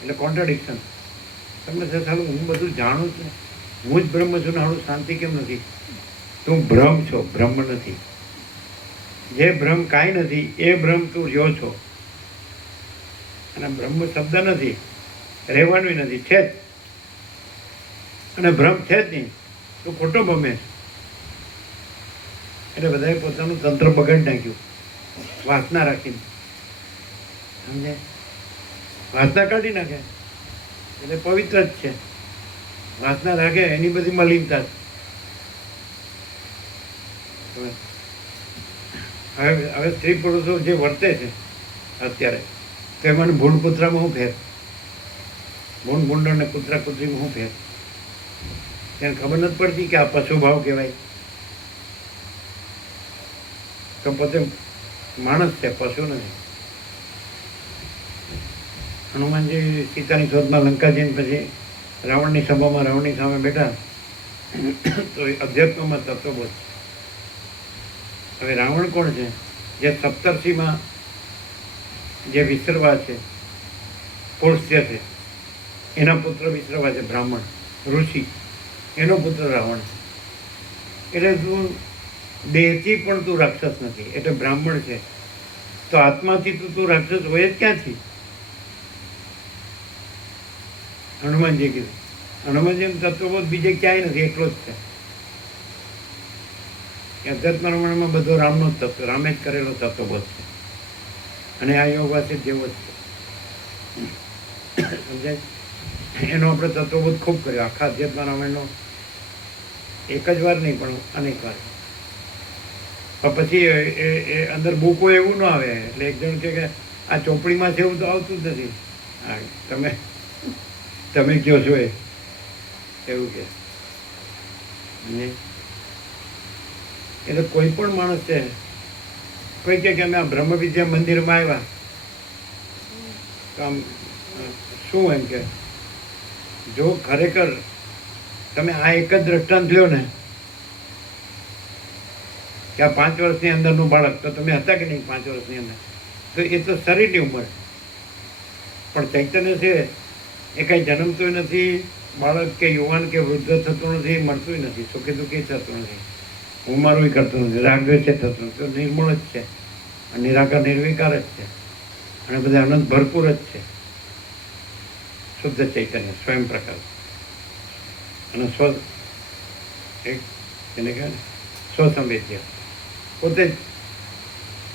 એટલે કોન્ટ્રાડિક્શન. તમને સારું હું બધું જાણું છું, હું જ બ્રહ્મ છું ને હારું શાંતિ કેમ નથી? તું ભ્રમ છો, બ્રહ્મ નથી. જે ભ્રમ કાંઈ નથી એ ભ્રમ તું રહ્યો છો. અને બ્રહ્મ શબ્દ નથી, રહેવાનું નથી, છે જ. અને ભ્રમ છે જ નહીં, તું ખોટો ભમે. એટલે બધાએ પોતાનું તંત્ર બગાડી નાખ્યું વાસના રાખીને. સમજે? વાસના કાઢી નાખે એટલે પવિત્ર જ છે. વાસના રાખે એની બધી મલિનતા. હવે સ્ત્રી પુરુષો જે વર્તે છે અત્યારે, તો એમાં ભૂંડ કૂતરામાં શું ફેર? ભૂંડ ભૂંડો ને કૂતરા કૂતરીમાં શું ફેર? તેને ખબર નથી પડતી કે આ પશુ ભાવ કહેવાય. તો પોતે માણસ છે, પશુ નથી. હનુમાનજી સીતાની શોધમાં લંકા જઈને પછી રાવણની સભામાં રાવણની સામે બેઠા તો એ અધ્યાત્મમાં તત્વબોધ. હવે રાવણ કોણ છે? જે સપ્તર્ષિમાં જે વિસર્વા છે, પુરુષ્ય છે, એના પુત્ર વિસર્વા છે, બ્રાહ્મણ ઋષિ, એનો પુત્ર રાવણ છે. એટલે તું દેહથી પણ તું રાક્ષસ નથી, એટલે બ્રાહ્મણ છે. તો આત્માથી તું રાક્ષસ હોય જ ક્યાંથી? હનુમાનજી કીધું, હનુમાનજી તત્વબોધ બીજે ક્યાંય નથી, એકલો જ છે. અધ્યાત્મ રમણમાં બધો રામનો જ તત્વ, રામે જ કરેલો તત્વબોધ છે. અને આ યોગ વાસે જેવો જ છે. સમજાય? એનો આપણે તત્વબોધ ખૂબ કર્યો, આખા અધ્યાત્મ રામાયણનો એક જ વાર નહીં પણ અનેક વાર. પણ પછી એ અંદર બુકો એવું ન આવે. એટલે એક જણ કે આ ચોપડીમાં છે એવું તો આવતું જ નથી. હા, તમે કહો છો એવું કે. એટલે કોઈ પણ માણસ છે, કોઈ કે અમે આ બ્રહ્મ વિદ્યા મંદિરમાં આવ્યા તો આમ શું એમ કે જો ખરેખર તમે આ એક જ દ્રષ્ટાંત લ્યો ને કે આ 5 વર્ષની અંદરનું બાળક, તો તમે હતા કે નહીં 5 વર્ષની અંદર? તો એ તો શરીરની ઉંમર, પણ ચૈતન્ય છે એ કાંઈ જન્મતું નથી, બાળક કે યુવાન કે વૃદ્ધ થતું નથી, મળતું નથી, સુખી દુઃખી થતું નથી, ઉંમરું કરતું નથી, રાગદ્વેષ થતું નથી. તો નિર્મળ જ છે, નિરાકાર નિર્વિકાર જ છે, અને બધા અનંત ભરપૂર જ છે. શુદ્ધ ચૈતન્ય, સ્વયં પ્રકાશ અને એને કહે ને સ્વસંવેદ્ય, પોતે જ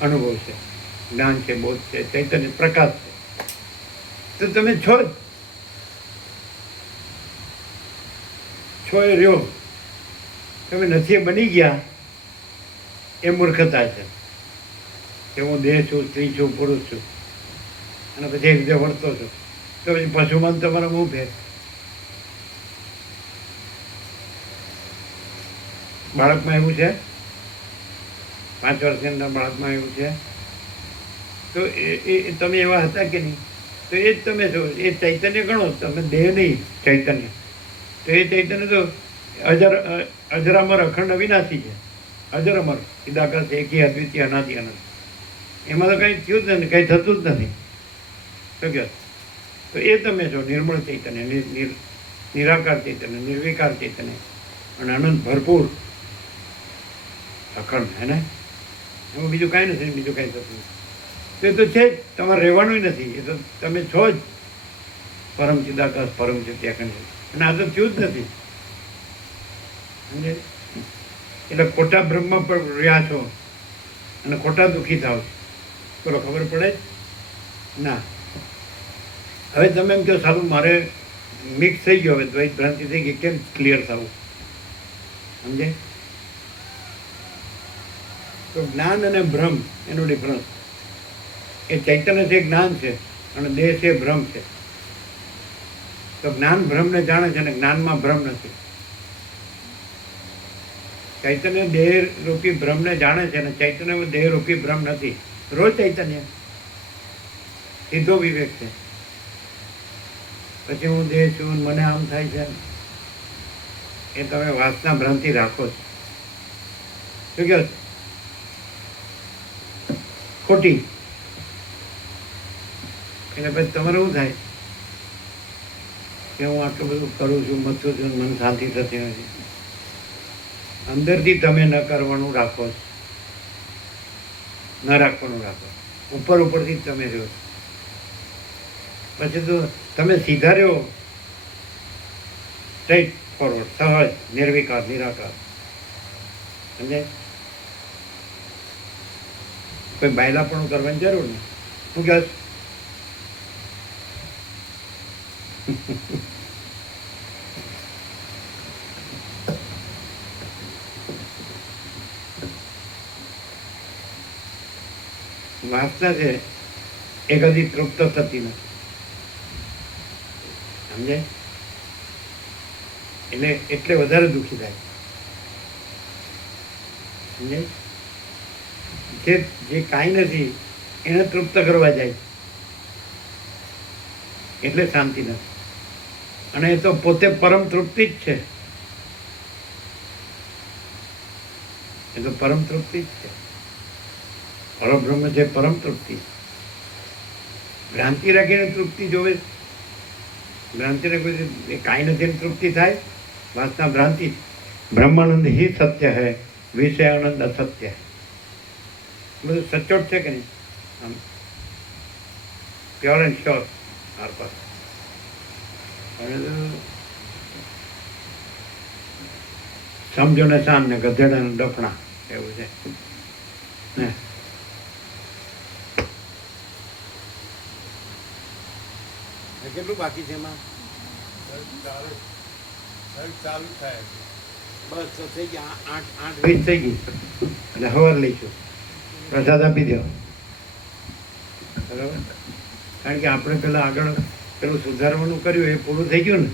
અનુભવ છે, જ્ઞાન છે, બોધ છે, ચૈતન્ય પ્રકાશ છે. તો તમે છો જ, છો એ રહ્યો. તમે નથી બની ગયા એ મૂર્ખતા છે કે હું દેહ છું, સ્ત્રી છું, પુરુષ છું, અને પછી એ રીતે વર્તો છું. તો પછી પશુમાં તમારા હું ફેર? બાળકમાં એવું છે, 5 વર્ષની અંદર બાળકમાં એવું છે, તો એ તમે એવા હતા કે નહીં? તો એ જ તમે છો. એ ચૈતન્ય ગણો, તમે દેહ નહીં, ચૈતન્ય. તો એ ચૈતન્ય તો અજરામર અખંડ અવિનાશી છે. અજરમર ચિદાકાશ એકી અદ્વિતીય અનાદિ અનંત. એમાં તો કંઈ થયું જ નથી, કંઈ થતું જ નથી. શું કહે? તો એ તમે છો, નિર્મળ ચૈતન્ય, નિરાકાર ચૈતન્ય, નિર્વિકાર ચૈતન્ય, અને અનંત ભરપૂર અખંડ. હે ને? એમાં બીજું કાંઈ નથી, બીજું કાંઈ થતું નથી. તો એ તો છે જ, તમારે રહેવાનું નથી. એ તો તમે છો જ, પરમ ચિદાકાશ, પરમ ચિત્યાખંડ. અને આ તો થયું જ નથી. સમજે? એટલે ખોટા બ્રહ્મ પર રહ્યા છો અને ખોટા દુઃખી થાવ છો. ચલો, ખબર પડે ના? હવે તમે એમ કહો સારું મારે મિક્સ થઈ ગયો, હવે દ્વૈત ભ્રાંતિ થઈ ગઈ, કેમ ક્લિયર થવું? સમજે? તો જ્ઞાન અને ભ્રમ એનો ડિફરન્સ. એ ચૈતન્ય છે, જ્ઞાન છે, અને દેહ છે, ભ્રમ છે. તો જ્ઞાન ભ્રમને જાણે છે, અને જ્ઞાનમાં ભ્રમ નથી. ચૈતન્ય દેહ રૂપી ભ્રમને જાણે છે, અને ચૈતન્ય દેહ રૂપી ભ્રમ નથી. રોજ ચૈતન્ય, સીધો વિવેક છે. પછી હું દેહ છું, મને આમ થાય છે, એ તમે વાસના ભ્રાંતિ રાખો છો. શું કહો? ખોટી. એટલે પછી તમારે શું થાય કે હું આટલું બધું કરું છું, મથું છું, મન શાંતિ થતી નથી. અંદરથી તમે ન કરવાનું રાખો છો, ન રાખવાનું રાખો, ઉપર ઉપરથી જ તમે રહ્યો. પછી તો તમે સીધા રહ્યો, સ્ટ્રેટ ફોરવર્ડ, સહજ, નિર્વિકાર, નિરાકાર. સમજે? કોઈ બાયલાપણું કરવાની જરૂર નહીં. શું કહે? વાસના છે એ કદી તૃપ્ત થતી નથી. સમજે? એટલે વધારે દુઃખી થાય. સમજે? જે કાંઈ નથી એને તૃપ્ત કરવા જાય એટલે શાંતિ નથી. અને એ તો પોતે પરમ તૃપ્તિ જ છે. એ તો પરમ તૃપ્તિ જ છે. પરબ્રહ્મ છે પરમ તૃપ્તિ. ભ્રાંતિ રાખીને તૃપ્તિ જોવે, ભ્રાંતિ રાખી કાંઈ નથી ને તૃપ્તિ થાય. વાસના ભ્રાંતિ. બ્રહ્માનંદ ही સત્ય है, વિષયાનંદ અસત્ય. બધું સચોટ છે કે નહીં? આમ પ્યોર એન્ડ શ્યોર આર પાસ. અને સમજો ને શાન ને ગધેડા ડફણા એવું છે ને. કેટલું બાકી છે એમાં? ચાલુ થાય. બસ તો થઈ ગયા 8 વીજ થઈ ગઈ એટલે હવાર લઈશું. પ્રસાદ આપી દો બરાબર. કારણ કે આપણે પેલા આગળ પેલું સુધારવાનું કર્યું એ પૂરું થઈ ગયું ને,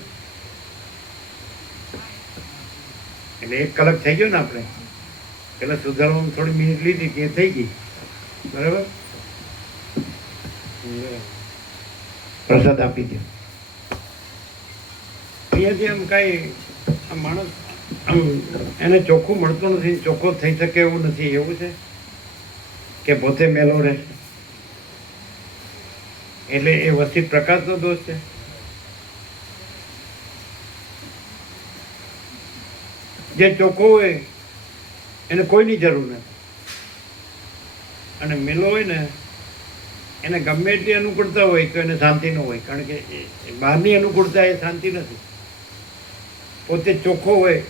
એટલે 1 કલાક થઈ ગયો ને. આપણે પેલા સુધારવામાં થોડી મિનિટ લીધી કે એ થઈ ગઈ બરાબર. પ્રસાદ આપી દો. અહીંયાથી આમ કાંઈ આમ માણસ આમ એને ચોખ્ખું મળતું નથી, ચોખ્ખો થઈ શકે એવું નથી. એવું છે કે પોતે મેલો રહે એટલે એ વસ્તી પ્રકાશનો દોષ છે. જે ચોખ્ખો હોય એને કોઈની જરૂર નથી, અને મેલો હોય ને એને ગમે એટલી અનુકૂળતા હોય તો એને શાંતિ ન હોય. કારણ કે બહારની અનુકૂળતા એ શાંતિ નથી. પોતે ચોખ્ખો હોય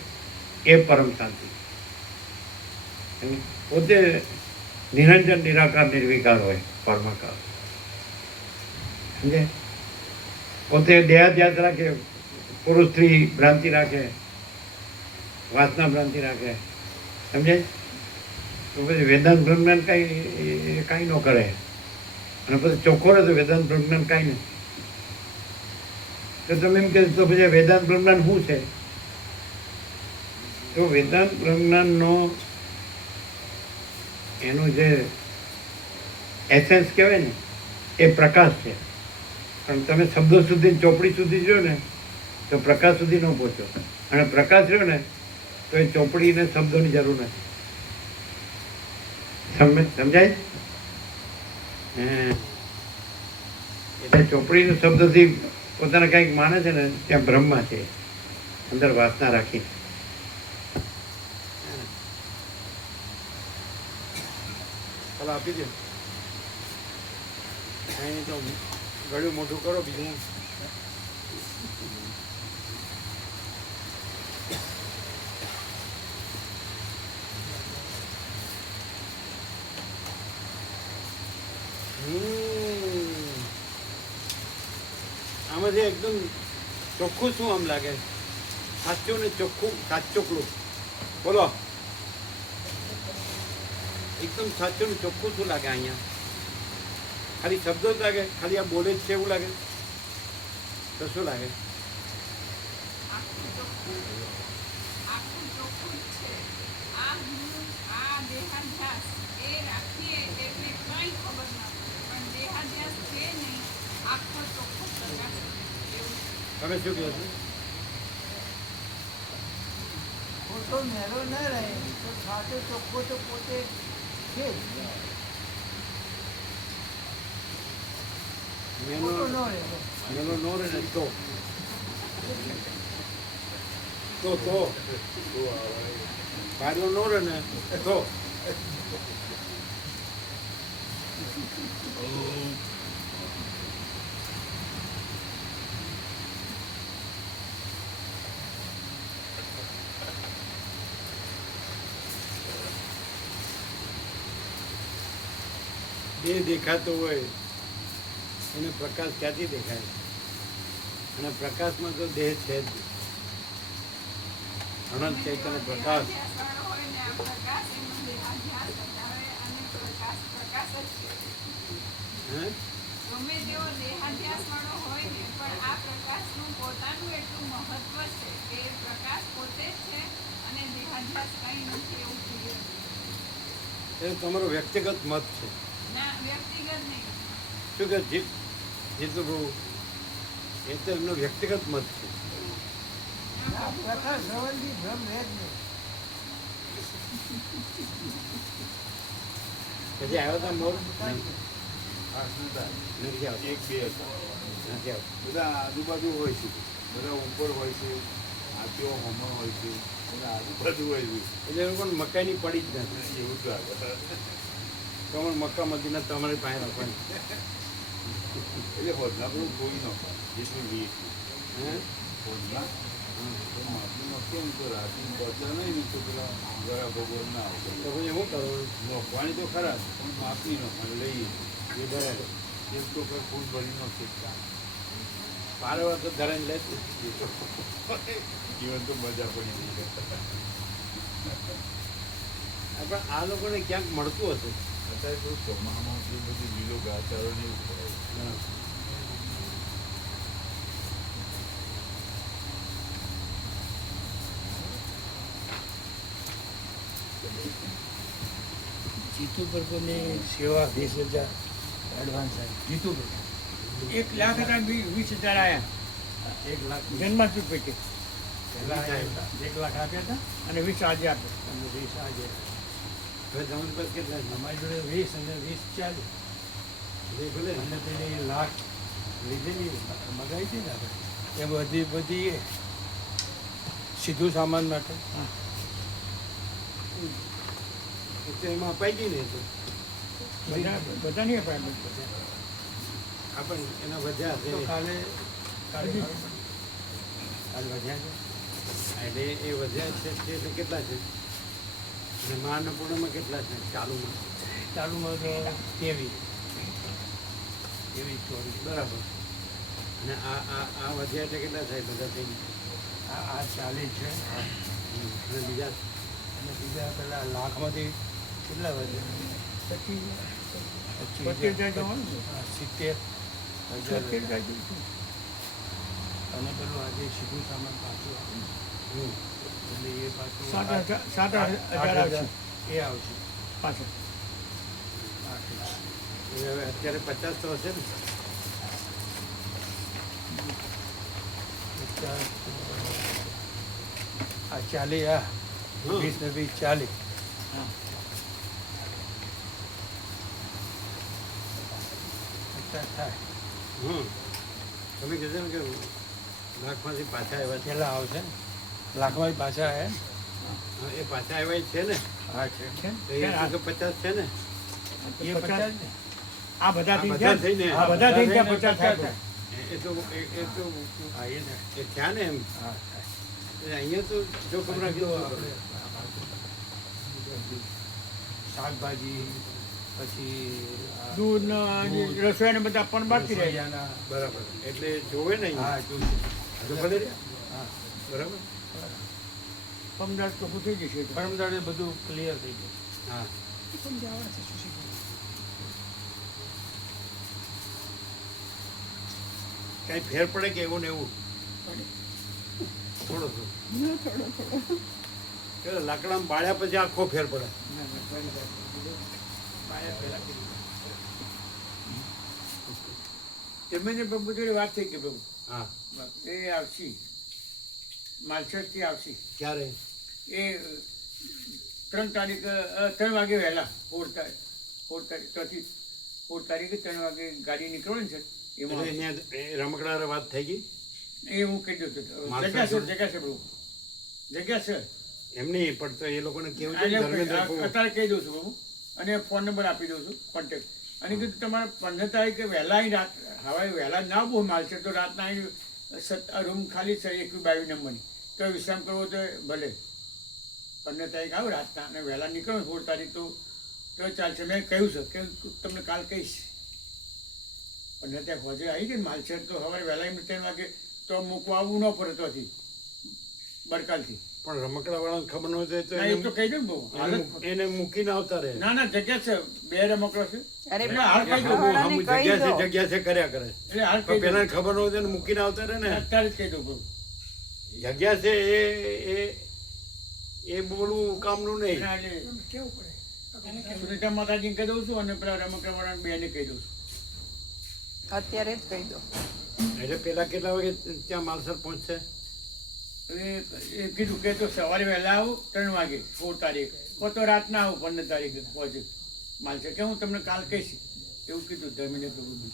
એ પરમ શાંતિ. પોતે નિરંજન નિરાકાર નિર્વિકાર હોય પરમાકાર. સમજે? પોતે દેહાધ્યાસ રાખે, પુરુષ સ્ત્રી ભ્રાંતિ રાખે, વાસના ભ્રાંતિ રાખે. સમજે? તો પછી વેદાંત બ્રહ્મજ્ઞાન કાંઈ ન કરે. અને પછી ચોખ્ખો રહે તો વેદાંત બ્રહ્મજ્ઞાન કાંઈ નથી. તો તમે એમ કહે તો પછી વેદાંત બ્રહ્મજ્ઞાન શું છે? તો વેદાંત બ્રહ્મજ્ઞાનનો એનું જે એસેન્સ કહેવાય ને એ પ્રકાશ છે. પણ તમે શબ્દો સુધી ચોપડી સુધી જો ને તો પ્રકાશ સુધી ન પહોંચો. અને પ્રકાશ રહ્યો ને તો એ ચોપડીને શબ્દોની જરૂર નથી. સમજાય? એટલે ચોપડીના શબ્દથી પોતાને કંઈક માને છે ને ત્યાં બ્રહ્મા છે અંદર વાસના રાખી. ચાલો આપી દો. અહીં તો ગળ્યું મોટું કરો બીજું. આમાંથી એકદમ ચોખ્ખું શું આમ લાગે? સાચું ને ચોખ્ખું, સાચોકલું બોલો. એકદમ સાચું ને ચોખ્ખું શું લાગે અહીંયા? ખાલી શબ્દો જ લાગે? ખાલી આ બોલે જ છે એવું લાગે? તો શું લાગે? આખું ચોખ્ખું જ છે. આ દેહાધ્યાસ એ રાખીએ એટલે કંઈ ખબર ના પડે. પણ દેહાધ્યાસ છે નહીં, આખો ચોખ્ખો પ્રકાશ એવું. તમે શું કહો છો? ખોટો મેળો ન રહે તો સાચો ચોખ્ખો તો પોતે છે જ. ખોટો ન રહે. મેલો નો રહે ને તો પાડલો નો રહે ને તો દેહ દેખાતો હોય એને પ્રકાશ ક્યાંથી દેખાય? અને પ્રકાશમાં તો દેહ છે જ. અનંત ચૈતન્ય પ્રકાશ. દેહાધ્યાસવાળો હોય ને આ પ્રકાશ એનો દેહાધ્યાસ બતાવે અને પ્રકાશ પ્રકાશ જ છે. હે? ગમે તેવો દેહાધ્યાસવાળો હોય ને પણ આ પ્રકાશનું પોતાનું એટલું મહત્વ છે કે એ પ્રકાશ પોતે જ છે અને દેહાધ્યાસ કંઈ નથી એવું ક્લિયર. એ તમારો વ્યક્તિગત મત છે. ના, વ્યક્તિગત નહીં. શું કે જીતું બહુ એ તો એમનો વ્યક્તિગત મત છે. આ પ્રકાશ સંબંધી ભ્રમ રહે જ નહીં. પછી આવ્યો હતા મોર આ નતા. નથી આવતો એક બે હતા. નથી આવતો બધા આજુબાજુ હોય છે, બધા ઉપર હોય છે, આંટીઓ હોમણ હોય છે, બધા આજુબાજુ હોય છે. એટલે એ લોકોને મકાઈની પડી જ નથી એવું જ લાગે. તમારે મક્કા મદીના તમારી પાસે રાખવાની એટલે હોદના બધું કોઈ ન હોય. જેટલું વીસ હે હોદના તો માપીમાં કેમ તો રાતની બચા નહીં ને તો પેલા ગળા ભગવાન ના તો આવે. પછી શું કરવું નોખવાની તો ખરા જ, પણ માપની નોખવાની લઈએ. એ બરાબર એક તો કંઈ ફૂલ ભરી નો શીખતા. પારવા તો ધરાઈને લેતું જીવન તો મજા પડી ગઈ. પણ આ લોકોને ક્યાંક મળતું હશે અત્યારે તો ચોમાસામાં જે બધી લીલો ઘાસચારો ને એવું ખવાય. જીતુ પ્રભુની સેવા 20,000 એડવાન્સ આવી. જીતુ પ્રભુ 1,00,000 હતા, 20,000 આવ્યા 1 લાખ જન્માષ્ટમી પેટે. પહેલા આવ્યા 1,00,000 આપ્યા હતા અને 20 આજે આપ્યા અને 20 આજે આપ્યા. હવે તમારી પાસે કેટલા છે અમારી જોડે 20 અને 20 ચાલે. એ ભલે ને. અને પેલી લાખ લીધેલી મગાવી હતી ને આપણે એ બધી એ સીધું સામાન માટે. તો એમાં અપાઈ ગઈ ને તો બધા નહીં અપાય બધા. આપણે એના વધ્યા છે તો કાલે કાલે વધ્યા છે. એટલે એ વધ્યા છે તે તો કેટલા છે અને મા અન્નપૂર્ણામાં કેટલા છે ચાલુમાં ચાલુમાં તો 23 બરાબર અને આ વધ્યા એટલે કેટલા થાય બધા થઈને આ 40 છે અને બીજા અને બીજા પેલા લાખમાંથી કેટલા વધ્યા 70,000 અને પેલું આજે સીધું સામાન પાછું આવે ને, એટલે એ પાછું 7,000 આવશે. એ આવશે પાછળ. એ હવે અત્યારે 50 તો હશે ને આ 40 આ 20 ને 20 40. હા 50 થાય. તમે કહેશો ને કે લાખમાંથી પાછા આવ્યા છે પેલા આવશે ને લાખમાં પાછા આવ્યા ને. હા, એ પાછા આવ્યા છે ને હા છે તો એ 50 છે ને એ 50 ને આ બધા આ બધા થઈને. આ બધા થઈને ત્યાં 50 થાય. એ તો હા એ ને એ થયા ને એમ હા એટલે અહીંયા તો જો ખબર રાખ્યો શાકભાજી પછી દૂધ રસોઈ ને બધા પણ બાકી રહ્યા. બરાબર એટલે જોવે ને હા અહીંયા તો ભલે રે. હા બરાબર પમદાર ચોખ્ખું થઈ જશે. પરમદાડે બધું ક્લિયર થઈ જશે. હા કઈ ફેર પડે કે એવું ને એવું થોડો થોડો લાકડામાં બાળ્યા પછી આખો ફેર પડે એમને પ્રભુ જોડે વાત થઈ કે પ્રભુ હા એ આવશે માલસેટથી આવશે. ક્યારે એ 3 તારીખ 3 વાગે વહેલા 4 તારીખથી 4 તારીખે 3 વાગે ગાડી નીકળવાની છે. એટલે એમાં અહીંયા એ રમકડા વાત થઈ ગઈ એ હું કહી દઉં છું. માલસેટ જગ્યા છે પ્રભુ જગ્યા છે. એમ નહીં પણ તો એ લોકોને કેવું છે ધર્મેન્દ્ર બહુ અત્યારે કહી દઉં છું પ્રભુ અને ફોન નંબર આપી દઉં છું કોન્ટેક્ટ. અને કીધું તમારે 15 તારીખે વહેલા અહીં રાત હવે વહેલા ના બહુ માલ છે તો રાતના અહીં રૂમ ખાલી છે 21-22 નંબરની તો વિશ્રામ કરવો તો ભલે 15 તારીખ આવો રાતના અને વહેલા નીકળો 16 તારીખ તો ચાલશે. મેં કહ્યું છે કે તમને કાલ કહીશ. 15 તારીખ હોજે આવી ગઈ ને માલશેર તો હવે વહેલા એમ 3 વાગે તો મૂકવા આવવું ન પડે તોથી બરકાલથી. પણ રમકડા વાળાને ખબર ન હોય તો ના એ તો કહી દઉં બહુ એને મૂકીને આવતા રહે ના જગ્યા છે 2 રમકડો છે અરે એટલે હાલ કહી દઉં વાળાને કહી દો. જગ્યા છે કર્યા કરે એટલે હાલ પણ કહી દઉં પેલા ખબર ન હોય તો એને મૂકીને આવતા રહે ને અત્યારે જ કહી દઉં બહુ. જગ્યા છે એ બોલવું કામનું નહીં સુનિતા માતાજીને કહી દઉં છું અને પેલા રમકડા વાળા બેને કહી દઉં છું. અત્યારે જ કહી દો. એટલે પેલા કેટલા વાગે ત્યાં માલસર પહોંચશે એ કીધું કે તો સવારે વહેલા આવું 3 વાગે 16 તારીખ તો રાતના આવું 15 તારીખે પહોંચે માનશે કે હું તમને કાલ કહીશ એવું કીધું ધર્મીને પ્રભુ.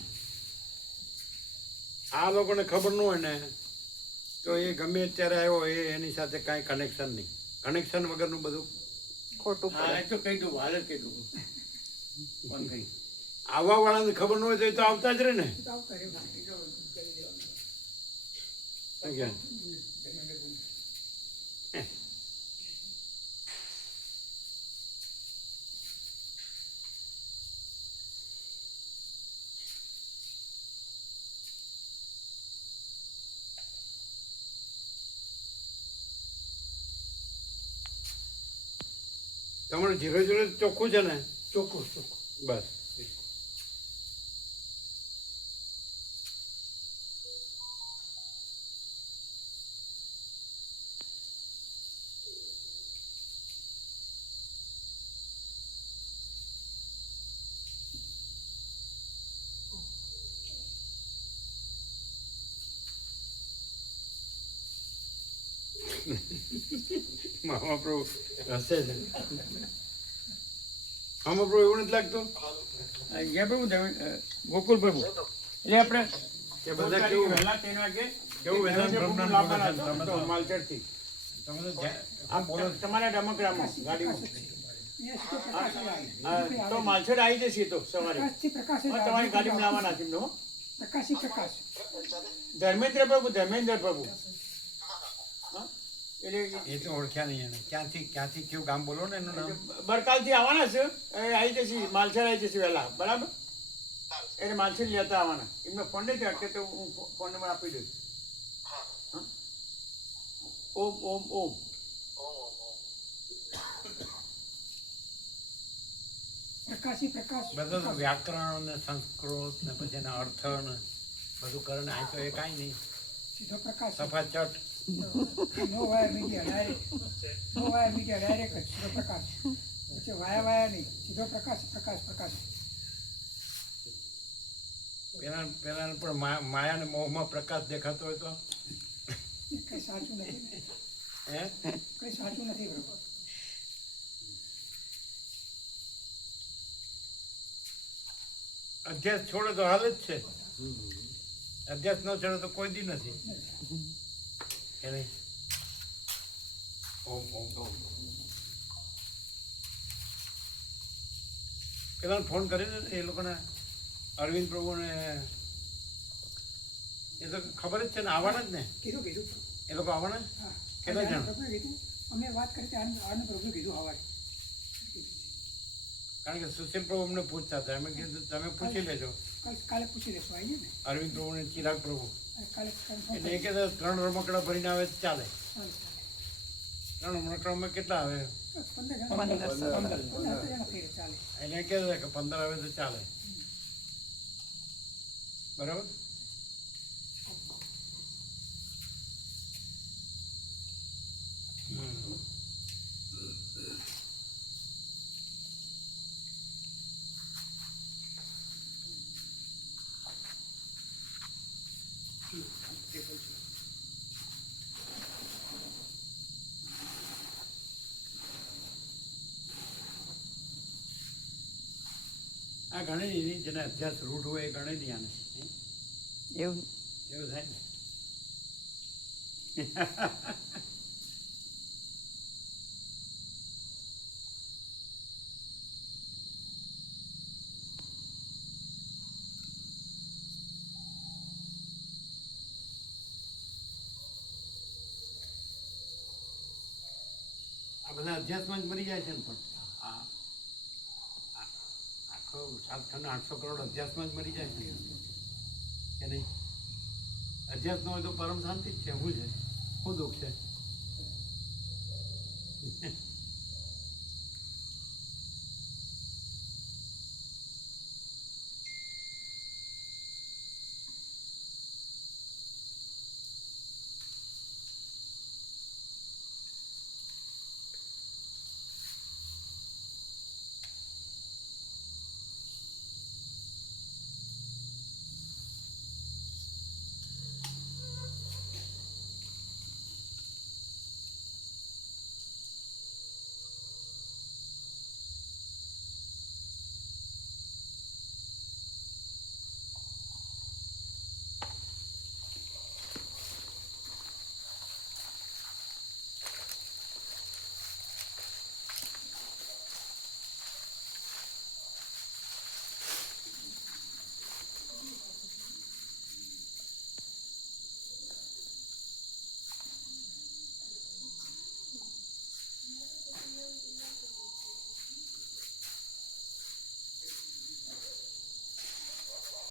આ લોકોને ખબર ન હોય ને તો એ ગમે ત્યારે આવ્યો એની સાથે કાંઈ કનેક્શન નહીં. કનેક્શન વગરનું બધું ખોટું હા પડે એ તો કહી દઉં હાલ જ કહી દઉં પણ કઈ આવવા વાળાને ખબર ન હોય તો એ તો આવતા જ રહે ને. શું કહે? તમારું 0-0 ચોખ્ખું છે ને? ચોખ્ખું બસ. મહાપ્રભુ હસે છે. મહાપ્રભુ એવું નથી લાગતું જય પ્રભુ ગોકુલ પ્રભુ એટલે આપણે કે બધા કેવું વહેલા 3 વાગે કેવું વેદાંત બ્રહ્મના લાવવાના બોલે છે? છો, તો માલચેરથી. તમે તો આ તમારા રમકડામાં ગાડીમાં હા, તો માલછેડ આવી જશે તો સવારે હા, તમારી ગાડીમાં લાવવાના છે એમને, હો. ધર્મેન્દ્ર પ્રભુ હા, એટલે એ તો ઓળખ્યા નહીં એને. ક્યાંથી કયું ગામ બોલો ને એનું નામ? બરકાલથી આવવાના છે એ આવી જશે માલછેડ આવી જશે વહેલા બરાબર એટલે માલછેડ લેતા આવવાના એમનો ફોન નથી અટકે તો હું ફોન નંબર આપી દઉં હા? ઓમ ઓમ ઓમ બધું તો વ્યાકરણ ને સંસ્કૃત ને પછી એના અર્થ ને બધું કરે ને. આ તો એ કાંઈ નહીં, સફા ચટ. નો વાયર મીડિયા ડાયરેક્ટ જ સીધો પ્રકાશ. પછી વાયા નહીં, સીધો પ્રકાશ. પેલા પણ માયા ને મોહમાં પ્રકાશ દેખાતો હોય તો કઈ સાચું નથી ને. હે કઈ સાચું નથી પ્રભુ. અધ્યાસ છોડે તો હાલ જ છે. અધ્યાસ ન છોડે તો કોઈ દી નથી. કે નહીં? ઓમ ઓમ ઓમ. પેલા ફોન કરીને એ લોકોને અરવિંદ પ્રભુને એ તો ખબર જ છે ને, આવવાના જ ને કીધું એ લોકો આવવાના. હા. કેટલા જણ? પ્રભુએ કીધું અમે વાત કરી આનંદ પ્રભુ કીધું હવારે. કારણ કે સુશીલ પ્રભુ અમને પૂછતા હતા. અમે કીધું તમે પૂછી લેજો કાલે પૂછી લેશું આવીએ ને. અરવિંદ પ્રભુ ને ચિરાગ પ્રભુ. કાલે એટલે એ કહેતા 3 રમકડા ભરીને આવે તો ચાલે. 3 રમકડામાં કેટલા આવે? 15 1500. જણા થઈ ચાલે. એને કહેતા કે 15 આવે તો ચાલે. બરાબર. આ ગણી નહીં, જેને અભ્યાસ રૂઢ હોય એ ગણે નહીં આને. એવું એવું થાય ને. આ બધા અધ્યાસમાં જ મરી જાય છે ને. પણ આખો 7,800 કરોડ અધ્યાસમાં જ મરી જાય છે કે નહીં? અધ્યાસ ન હોય તો પરમ શાંતિ જ છે. શું છે? શું દુઃખ છે?